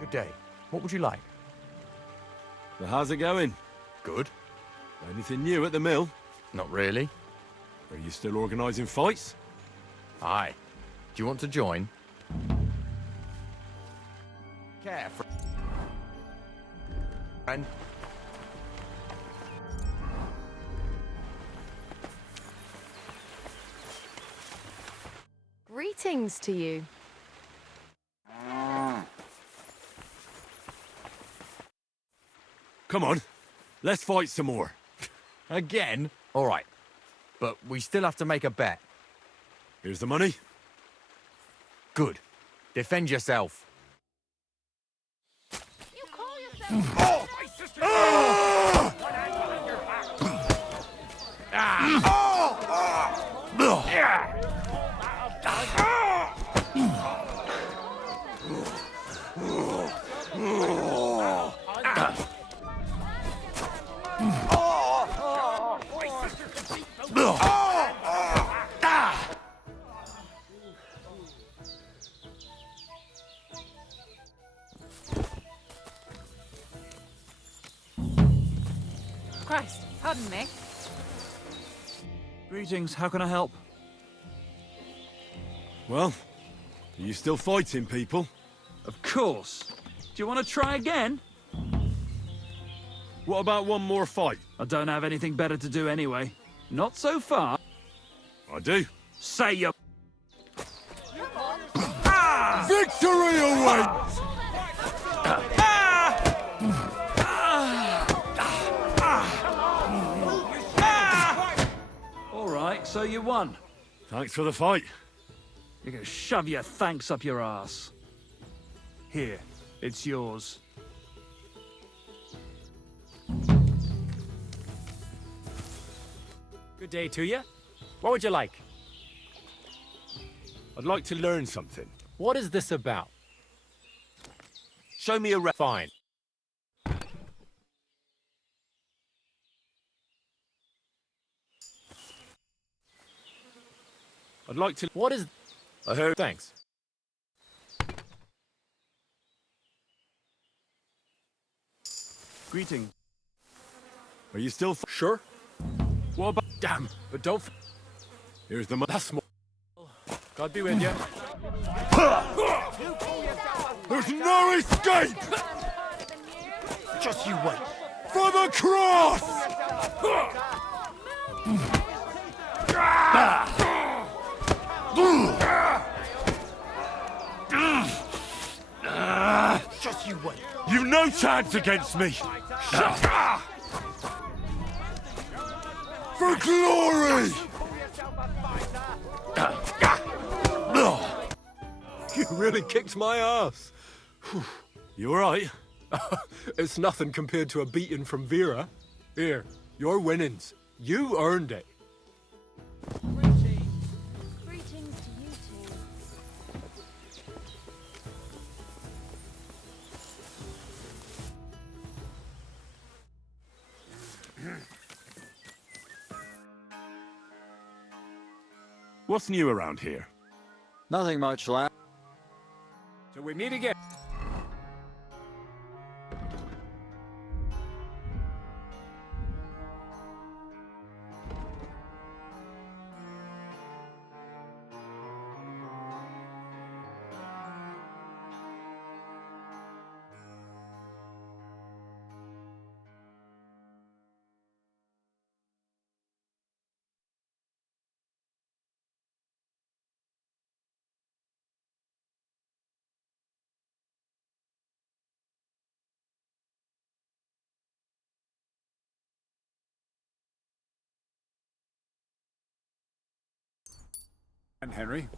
Good day. What would you like? So how's it going? Good. Anything new at the mill? Not really. Are you still organising fights? Aye. Do you want to join? Careful. And Greetings to you. Come on, let's fight some more. again? All right. But we still have to make a bet. Here's the money. Good. Defend yourself. You call yourself... Christ, pardon me. Greetings, how can I help? Well, are you still fighting people? Of course. Do you want to try again? What about one more fight? I don't have anything better to do anyway. Not so far. I do. Say you... Victory awaits! All right, so you won. Thanks for the fight. You're gonna shove your thanks up your ass. Here, it's yours. Good day to you. What would you like? I'd like to learn something. What is this about? Show me a Fine. I'd like to... What is... I heard... Thanks. Greeting. Are you still... Sure. What about... Damn, but don't... Here's the money. That's more... God be with you. There's no escape! Just you wait. For the cross! Just you wait. You've no chance against me! For glory! You really kicked my ass. You alright? It's nothing compared to a beating from Vera. Here, your winnings. You earned it. Greetings to you two. What's new around here? Nothing much, lad. Till we meet again. And Henry.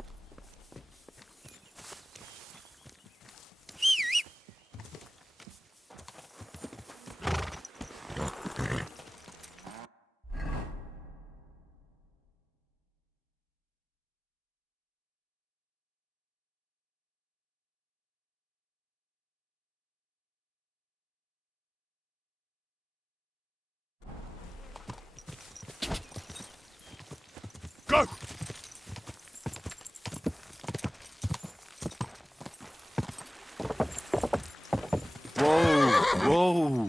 Go! Whoa! Whoa!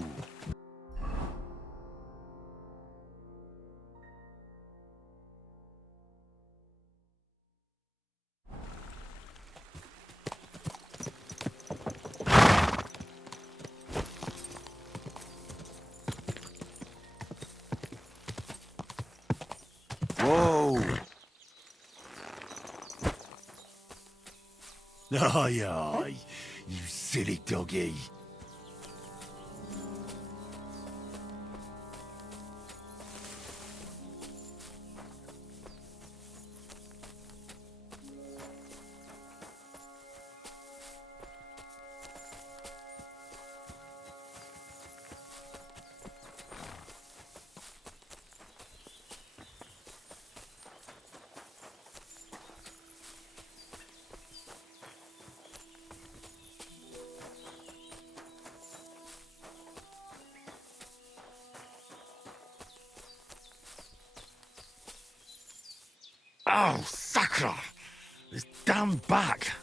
Whoa! Aye, aye, you silly doggy. Oh, sacre! This damn back!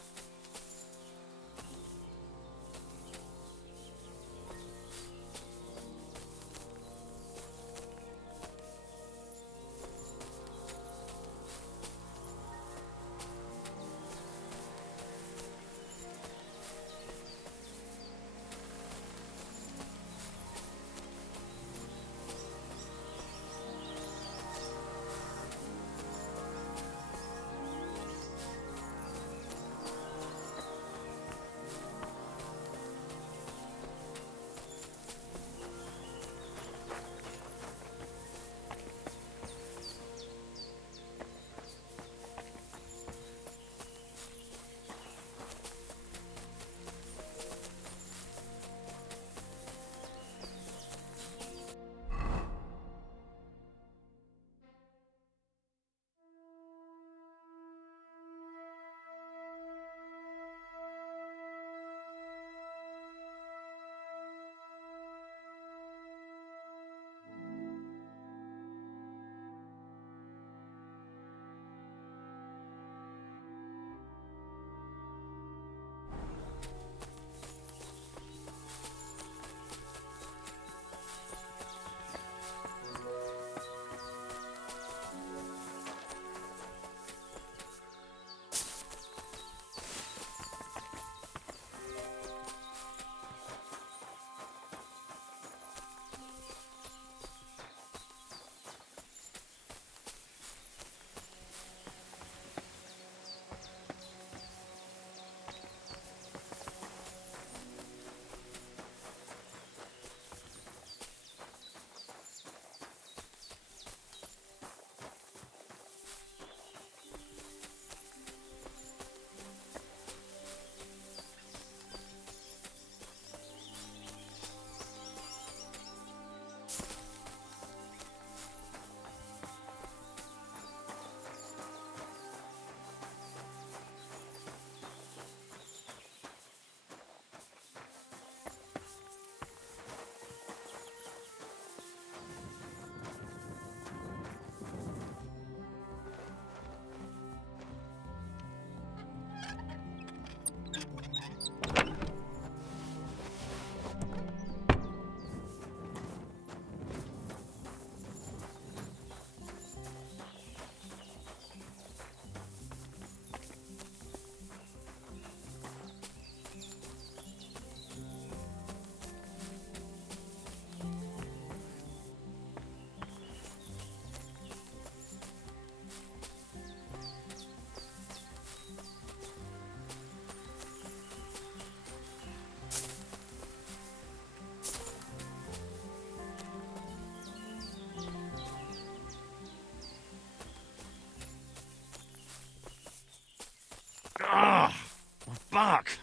back!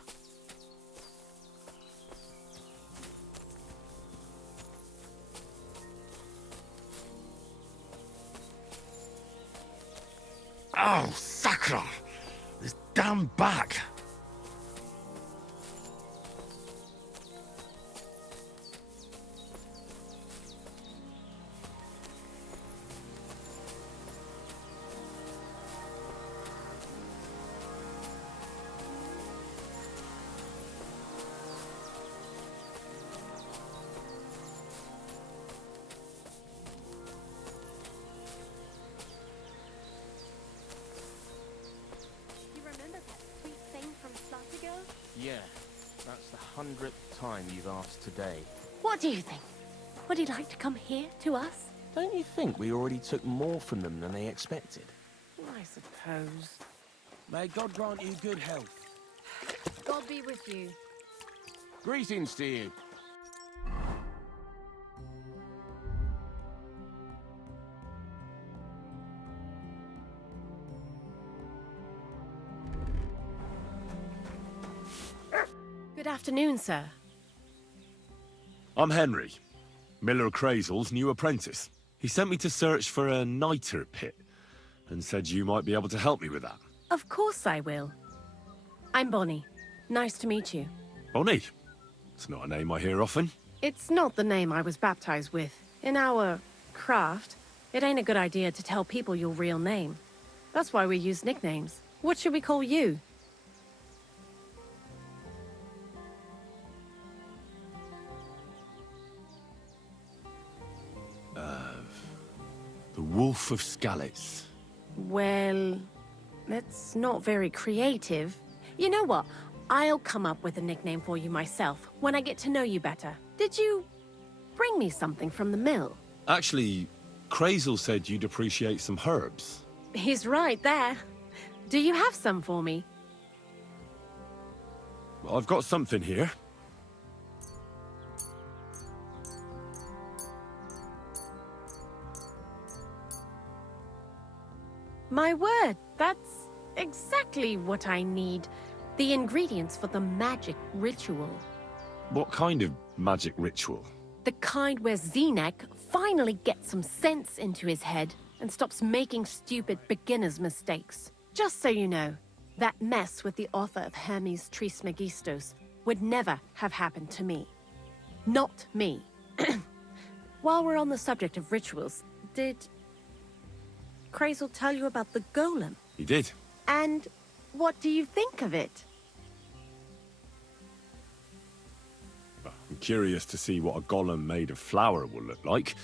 Oh, sacre! This damn back! You remember that sweet thing from Slatigo? Yeah, that's the 100th time you've asked today. What do you think? Would he like to come here to us? Don't you think we already took more from them than they expected? I suppose. May God grant you good health. God be with you. Greetings to you. Good afternoon, sir. I'm Henry, Miller Crazel's new apprentice. He sent me to search for a niter pit and said you might be able to help me with that. Of course I will. I'm Bonnie. Nice to meet you. Bonnie? It's not a name I hear often. It's not the name I was baptized with. In our craft, it ain't a good idea to tell people your real name. That's why we use nicknames. What should we call you? The Wolf of Skalitz. Well, that's not very creative. You know what? I'll come up with a nickname for you myself when I get to know you better. Did you bring me something from the mill? Actually, Crazel said you'd appreciate some herbs. He's right there. Do you have some for me? I've got something here. My word, that's exactly what I need. The ingredients for the magic ritual. What kind of magic ritual? The kind where Zenek finally gets some sense into his head and stops making stupid beginner's mistakes. Just so you know, that mess with the author of Hermes Trismegistos would never have happened to me. Not me. While we're on the subject of rituals, did Crazel tell you about the golem? He did. And what do you think of it? I'm curious to see what a golem made of flour will look like.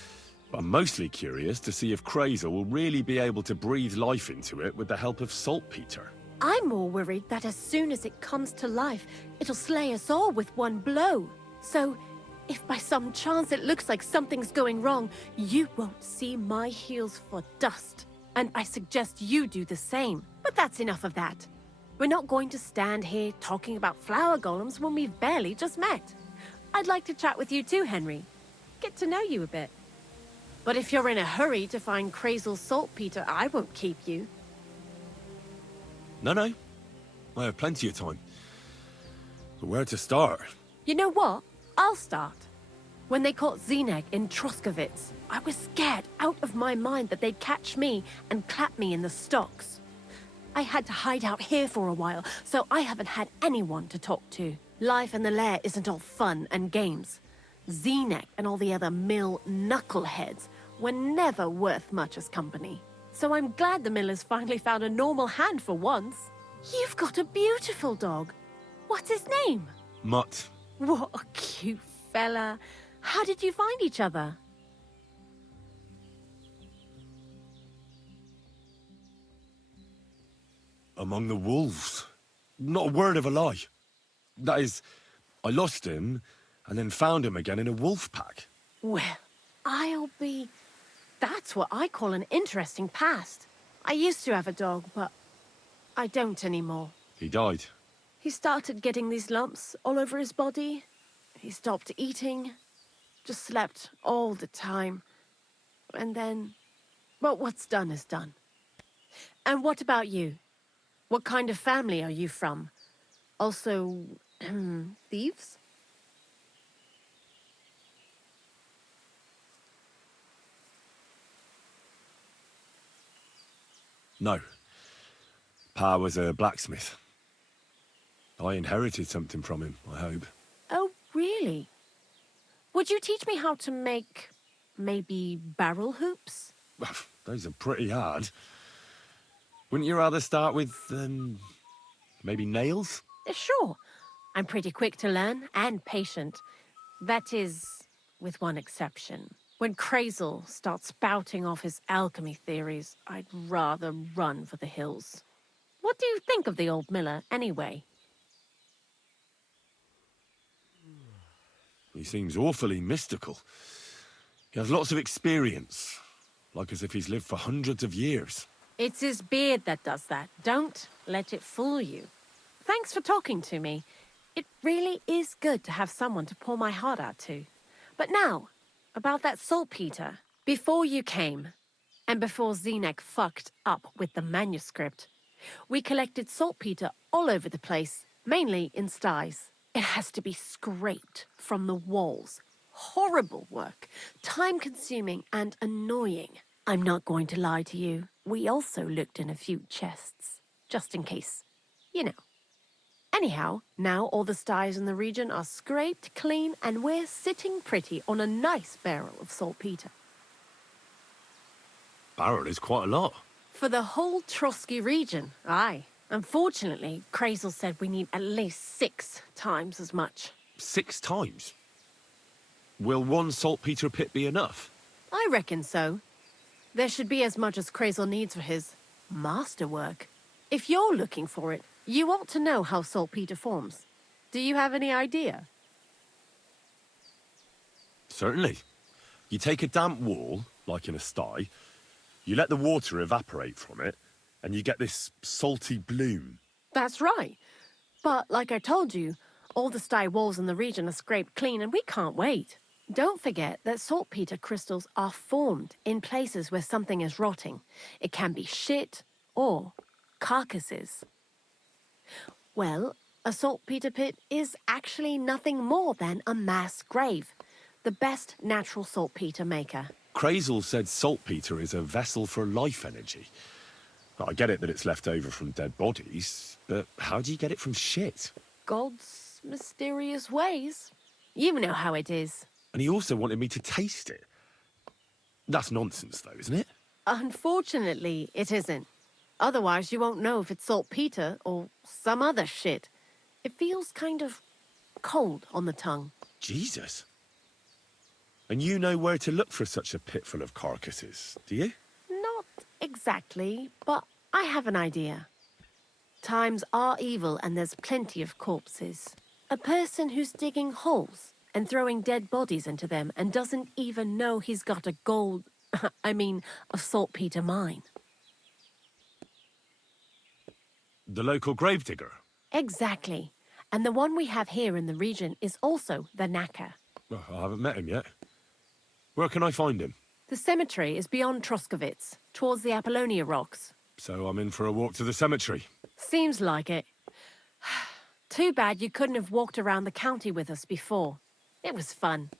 But I'm mostly curious to see if Crazel will really be able to breathe life into it with the help of saltpeter. I'm more worried that as soon as it comes to life, it'll slay us all with one blow. So, if by some chance it looks like something's going wrong, you won't see my heels for dust. And I suggest you do the same. But that's enough of that. We're not going to stand here talking about flower golems when we've barely just met. I'd like to chat with you too, Henry. Get to know you a bit. But if you're in a hurry to find Crazel's saltpeter, I won't keep you. No. I have plenty of time. But where to start? You know what? I'll start. When they caught Zenek in Troskovitz, I was scared out of my mind that they'd catch me and clap me in the stocks. I had to hide out here for a while, so I haven't had anyone to talk to. Life in the lair isn't all fun and games. Zenek and all the other mill knuckleheads were never worth much as company. So I'm glad the miller's finally found a normal hand for once. You've got a beautiful dog. What's his name? Mutt. What a cute fella. How did you find each other? Among the wolves. Not a word of a lie. That is, I lost him and then found him again in a wolf pack. Well, I'll be... That's what I call an interesting past. I used to have a dog, but I don't anymore. He died. He started getting these lumps all over his body. He stopped eating, just slept all the time. And then, well, what's done is done. And what about you? What kind of family are you from? Also, thieves? No. Pa was a blacksmith. I inherited something from him, I hope. Oh, really? Would you teach me how to make, maybe, barrel hoops? Those are pretty hard. Wouldn't you rather start with, maybe nails? Sure. I'm pretty quick to learn and patient. That is, with one exception. When Crazel starts spouting off his alchemy theories, I'd rather run for the hills. What do you think of the old miller, anyway? He seems awfully mystical. He has lots of experience, like as if he's lived for hundreds of years. It's his beard that does that. Don't let it fool you. Thanks for talking to me. It really is good to have someone to pour my heart out to. But now, about that saltpeter. Before you came, and before Zenek fucked up with the manuscript, we collected saltpeter all over the place, mainly in sties. It has to be scraped from the walls. Horrible work, time-consuming and annoying. I'm not going to lie to you. We also looked in a few chests, just in case. You know. Anyhow, now all the sties in the region are scraped clean and we're sitting pretty on a nice barrel of saltpeter. Barrel is quite a lot. For the whole Trotsky region, aye. Unfortunately, Crazel said we need at least 6 times as much. 6 times? Will one saltpeter pit be enough? I reckon so. There should be as much as Crazel needs for his masterwork. If you're looking for it, you ought to know how saltpeter forms. Do you have any idea? Certainly. You take a damp wall, like in a sty, you let the water evaporate from it, and you get this salty bloom. That's right. But like I told you, all the sty walls in the region are scraped clean and we can't wait. Don't forget that saltpeter crystals are formed in places where something is rotting. It can be shit or carcasses. Well, a saltpeter pit is actually nothing more than a mass grave. The best natural saltpeter maker. Crazel said saltpeter is a vessel for life energy. I get it that it's left over from dead bodies, but how do you get it from shit? God's mysterious ways. You know how it is. And he also wanted me to taste it. That's nonsense, though, isn't it? Unfortunately, it isn't. Otherwise, you won't know if it's saltpeter or some other shit. It feels kind of cold on the tongue. Jesus. And you know where to look for such a pit full of carcasses, do you? Not exactly, but I have an idea. Times are evil and there's plenty of corpses. A person who's digging holes and throwing dead bodies into them and doesn't even know he's got a a saltpeter mine. The local gravedigger? Exactly. And the one we have here in the region is also the knacker. Well, I haven't met him yet. Where can I find him? The cemetery is beyond Troskovitz, towards the Apollonia rocks. So I'm in for a walk to the cemetery. Seems like it. Too bad you couldn't have walked around the county with us before. It was fun,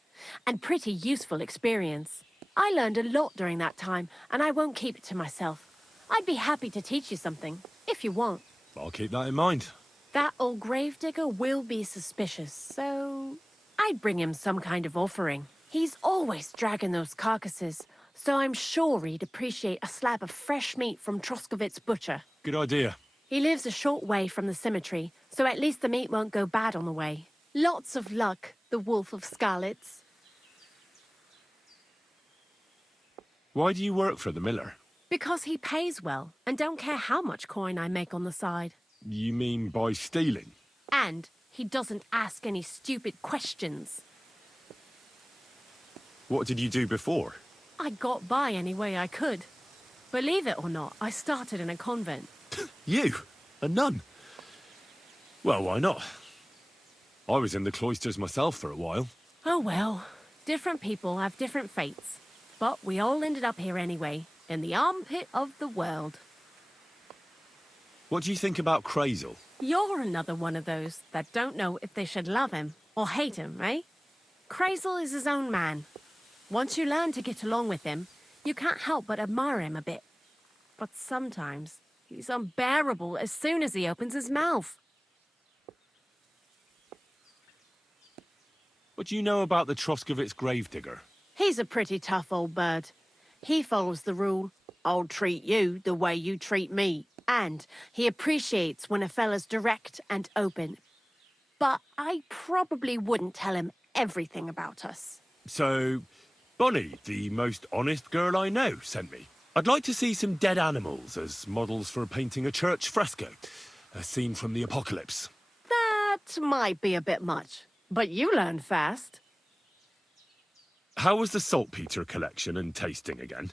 and pretty useful experience. I learned a lot during that time, and I won't keep it to myself. I'd be happy to teach you something, if you want. I'll keep that in mind. That old gravedigger will be suspicious, so I'd bring him some kind of offering. He's always dragging those carcasses, so I'm sure he'd appreciate a slab of fresh meat from Troskovitz butcher. Good idea. He lives a short way from the cemetery, so at least the meat won't go bad on the way. Lots of luck, the Wolf of Scarlets. Why do you work for the miller? Because he pays well, and don't care how much coin I make on the side. You mean by stealing? And he doesn't ask any stupid questions. What did you do before? I got by any way I could. Believe it or not, I started in a convent. You? A nun? Well, why not? I was in the cloisters myself for a while. Oh well, different people have different fates. But we all ended up here anyway, in the armpit of the world. What do you think about Crazel? You're another one of those that don't know if they should love him or hate him, eh? Crazel is his own man. Once you learn to get along with him, you can't help but admire him a bit. But sometimes, he's unbearable as soon as he opens his mouth. What do you know about the Troskovitz gravedigger? He's a pretty tough old bird. He follows the rule, I'll treat you the way you treat me. And he appreciates when a fella's direct and open. But I probably wouldn't tell him everything about us. So, Bonnie, the most honest girl I know, sent me. I'd like to see some dead animals as models for painting a church fresco. A scene from the apocalypse. That might be a bit much, but you learn fast. How was the saltpeter collection and tasting again?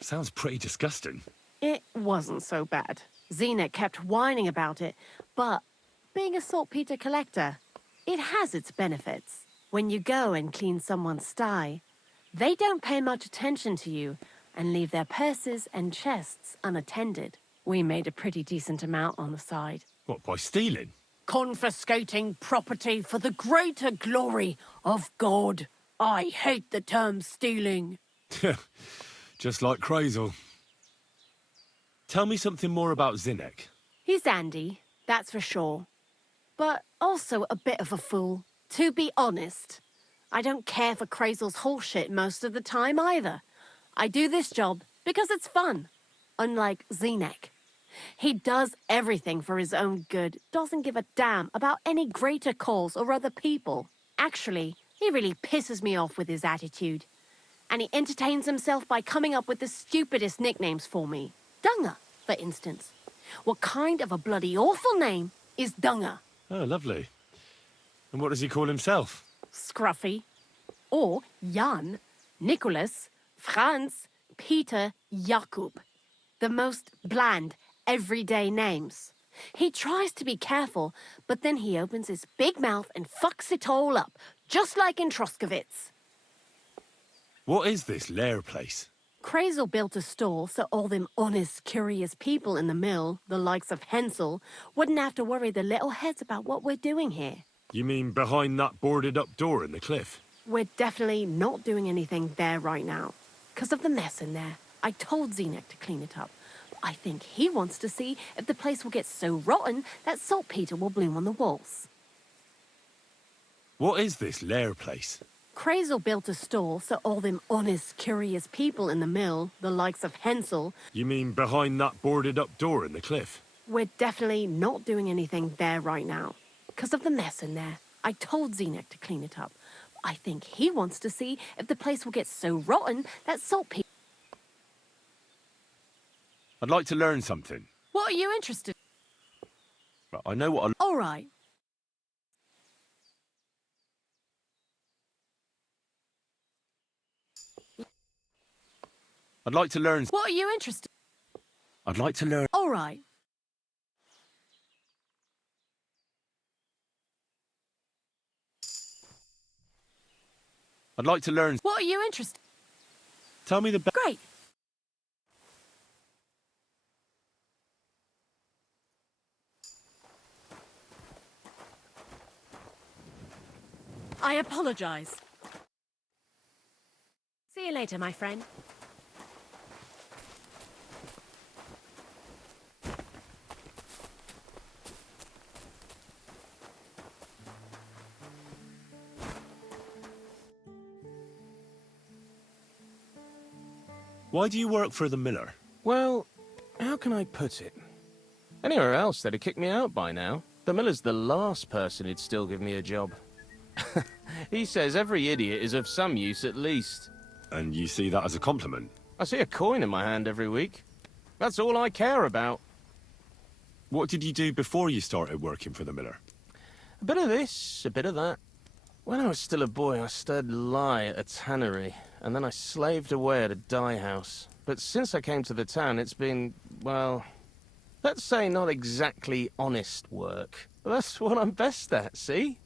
Sounds pretty disgusting. It wasn't so bad. Xena kept whining about it, but being a saltpeter collector, it has its benefits. When you go and clean someone's sty, they don't pay much attention to you and leave their purses and chests unattended. We made a pretty decent amount on the side. What, by stealing? Confiscating property for the greater glory of God. I hate the term stealing. Just like Crazel. Tell me something more about Zinnek. He's Andy, that's for sure. But also a bit of a fool. To be honest, I don't care for Crazel's horseshit most of the time either. I do this job because it's fun, unlike Zinnek. He does everything for his own good, doesn't give a damn about any greater cause or other people. Actually, he really pisses me off with his attitude. And he entertains himself by coming up with the stupidest nicknames for me. Dunger, for instance. What kind of a bloody awful name is Dunger? Oh, lovely. And what does he call himself? Scruffy. Or Jan, Nicholas, Franz, Peter, Jakub. The most bland, everyday names. He tries to be careful, but then he opens his big mouth and fucks it all up, just like in Troskovitz. What is this lair place? Crazel built a store so all them honest, curious people in the mill, the likes of Hensel, wouldn't have to worry their little heads about what we're doing here. You mean behind that boarded-up door in the cliff? We're definitely not doing anything there right now. Because of the mess in there. I told Xenek to clean it up. But I think he wants to see if the place will get so rotten that saltpeter will bloom on the walls. What is this lair place? Crazel built a store so all them honest, curious people in the mill, the likes of Hensel... You mean behind that boarded-up door in the cliff? We're definitely not doing anything there right now. Because of the mess in there. I told Xenek to clean it up. But I think he wants to see if the place will get so rotten that saltpeter... I'd like to learn something. What are you interested in? I know what All right. I'd like to learn... What are you interested in? I'd like to learn... All right. I'd like to learn... What are you interested in? Tell me the... Great. I apologize. See you later, my friend. Why do you work for the miller? Well, how can I put it? Anywhere else, they'd have kicked me out by now. The miller's the last person who'd still give me a job. He says every idiot is of some use at least. And you see that as a compliment? I see a coin in my hand every week. That's all I care about. What did you do before you started working for the miller? A bit of this, a bit of that. When I was still a boy, I stirred lye at a tannery, and then I slaved away at a dye house. But since I came to the town, it's been, well, let's say not exactly honest work. But that's what I'm best at, see?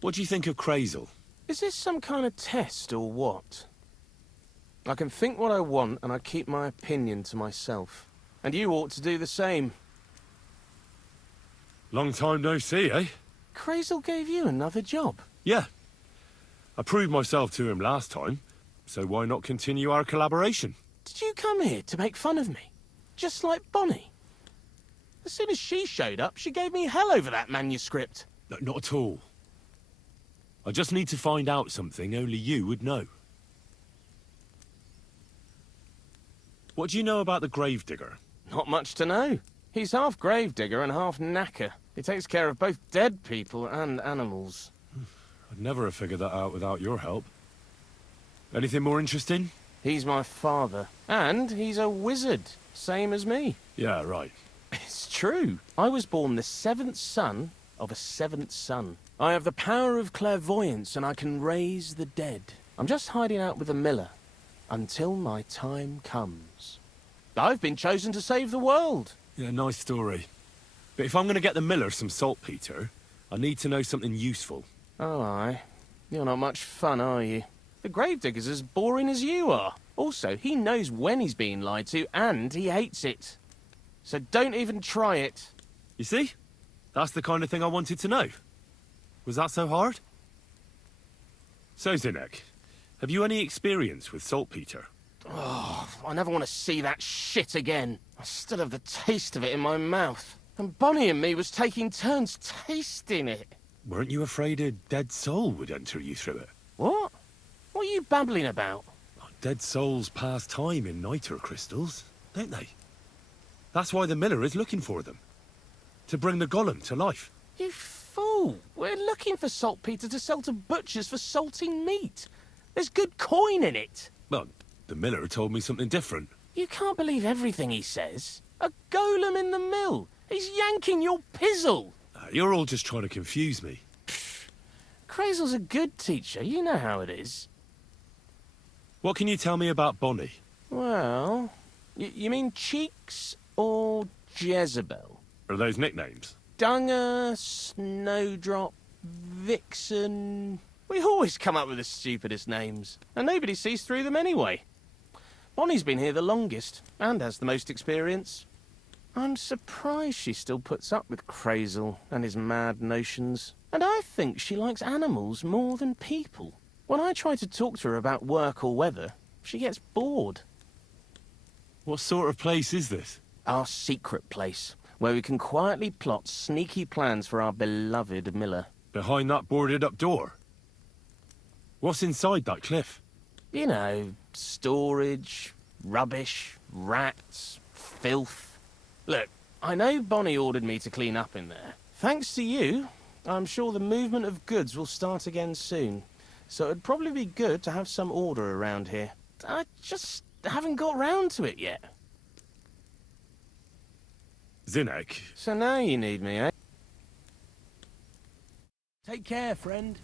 What do you think of Crazel? Is this some kind of test or what? I can think what I want, and I keep my opinion to myself. And you ought to do the same. Long time no see, eh? Crazel gave you another job. Yeah. I proved myself to him last time, so why not continue our collaboration? Did you come here to make fun of me? Just like Bonnie? As soon as she showed up, she gave me hell over that manuscript. No, not at all. I just need to find out something only you would know. What do you know about the gravedigger? Not much to know. He's half gravedigger and half knacker. He takes care of both dead people and animals. I'd never have figured that out without your help. Anything more interesting? He's my father. And he's a wizard, same as me. Yeah, right. It's true. I was born the 7th son of a 7th son. I have the power of clairvoyance and I can raise the dead. I'm just hiding out with the miller until my time comes. I've been chosen to save the world. Yeah, nice story. But if I'm going to get the miller some saltpeter, I need to know something useful. Oh, aye. You're not much fun, are you? The gravedigger's as boring as you are. Also, he knows when he's being lied to, and he hates it. So don't even try it. You see? That's the kind of thing I wanted to know. Was that so hard? So, Zinek, have you any experience with saltpeter? Oh, I never want to see that shit again. I still have the taste of it in my mouth. And Bonnie and me was taking turns tasting it. Weren't you afraid a dead soul would enter you through it? What? What are you babbling about? Dead souls pass time in niter crystals, don't they? That's why the miller is looking for them. To bring the golem to life. You fool! We're looking for saltpeter to sell to butchers for salting meat. There's good coin in it. Well, the miller told me something different. You can't believe everything he says. A golem in the mill. He's yanking your pizzle. You're all just trying to confuse me. Crazel's a good teacher. You know how it is. What can you tell me about Bonnie? Well, you mean Cheeks or Jezebel? Are those nicknames? Dunger, Snowdrop, Vixen... We always come up with the stupidest names, and nobody sees through them anyway. Bonnie's been here the longest, and has the most experience. I'm surprised she still puts up with Crazel and his mad notions. And I think she likes animals more than people. When I try to talk to her about work or weather, she gets bored. What sort of place is this? Our secret place, where we can quietly plot sneaky plans for our beloved miller. Behind that boarded-up door? What's inside that cliff? You know, storage, rubbish, rats, filth. Look, I know Bonnie ordered me to clean up in there. Thanks to you, I'm sure the movement of goods will start again soon. So it'd probably be good to have some order around here. I just haven't got round to it yet. Zinek. So now you need me, eh? Take care, friend.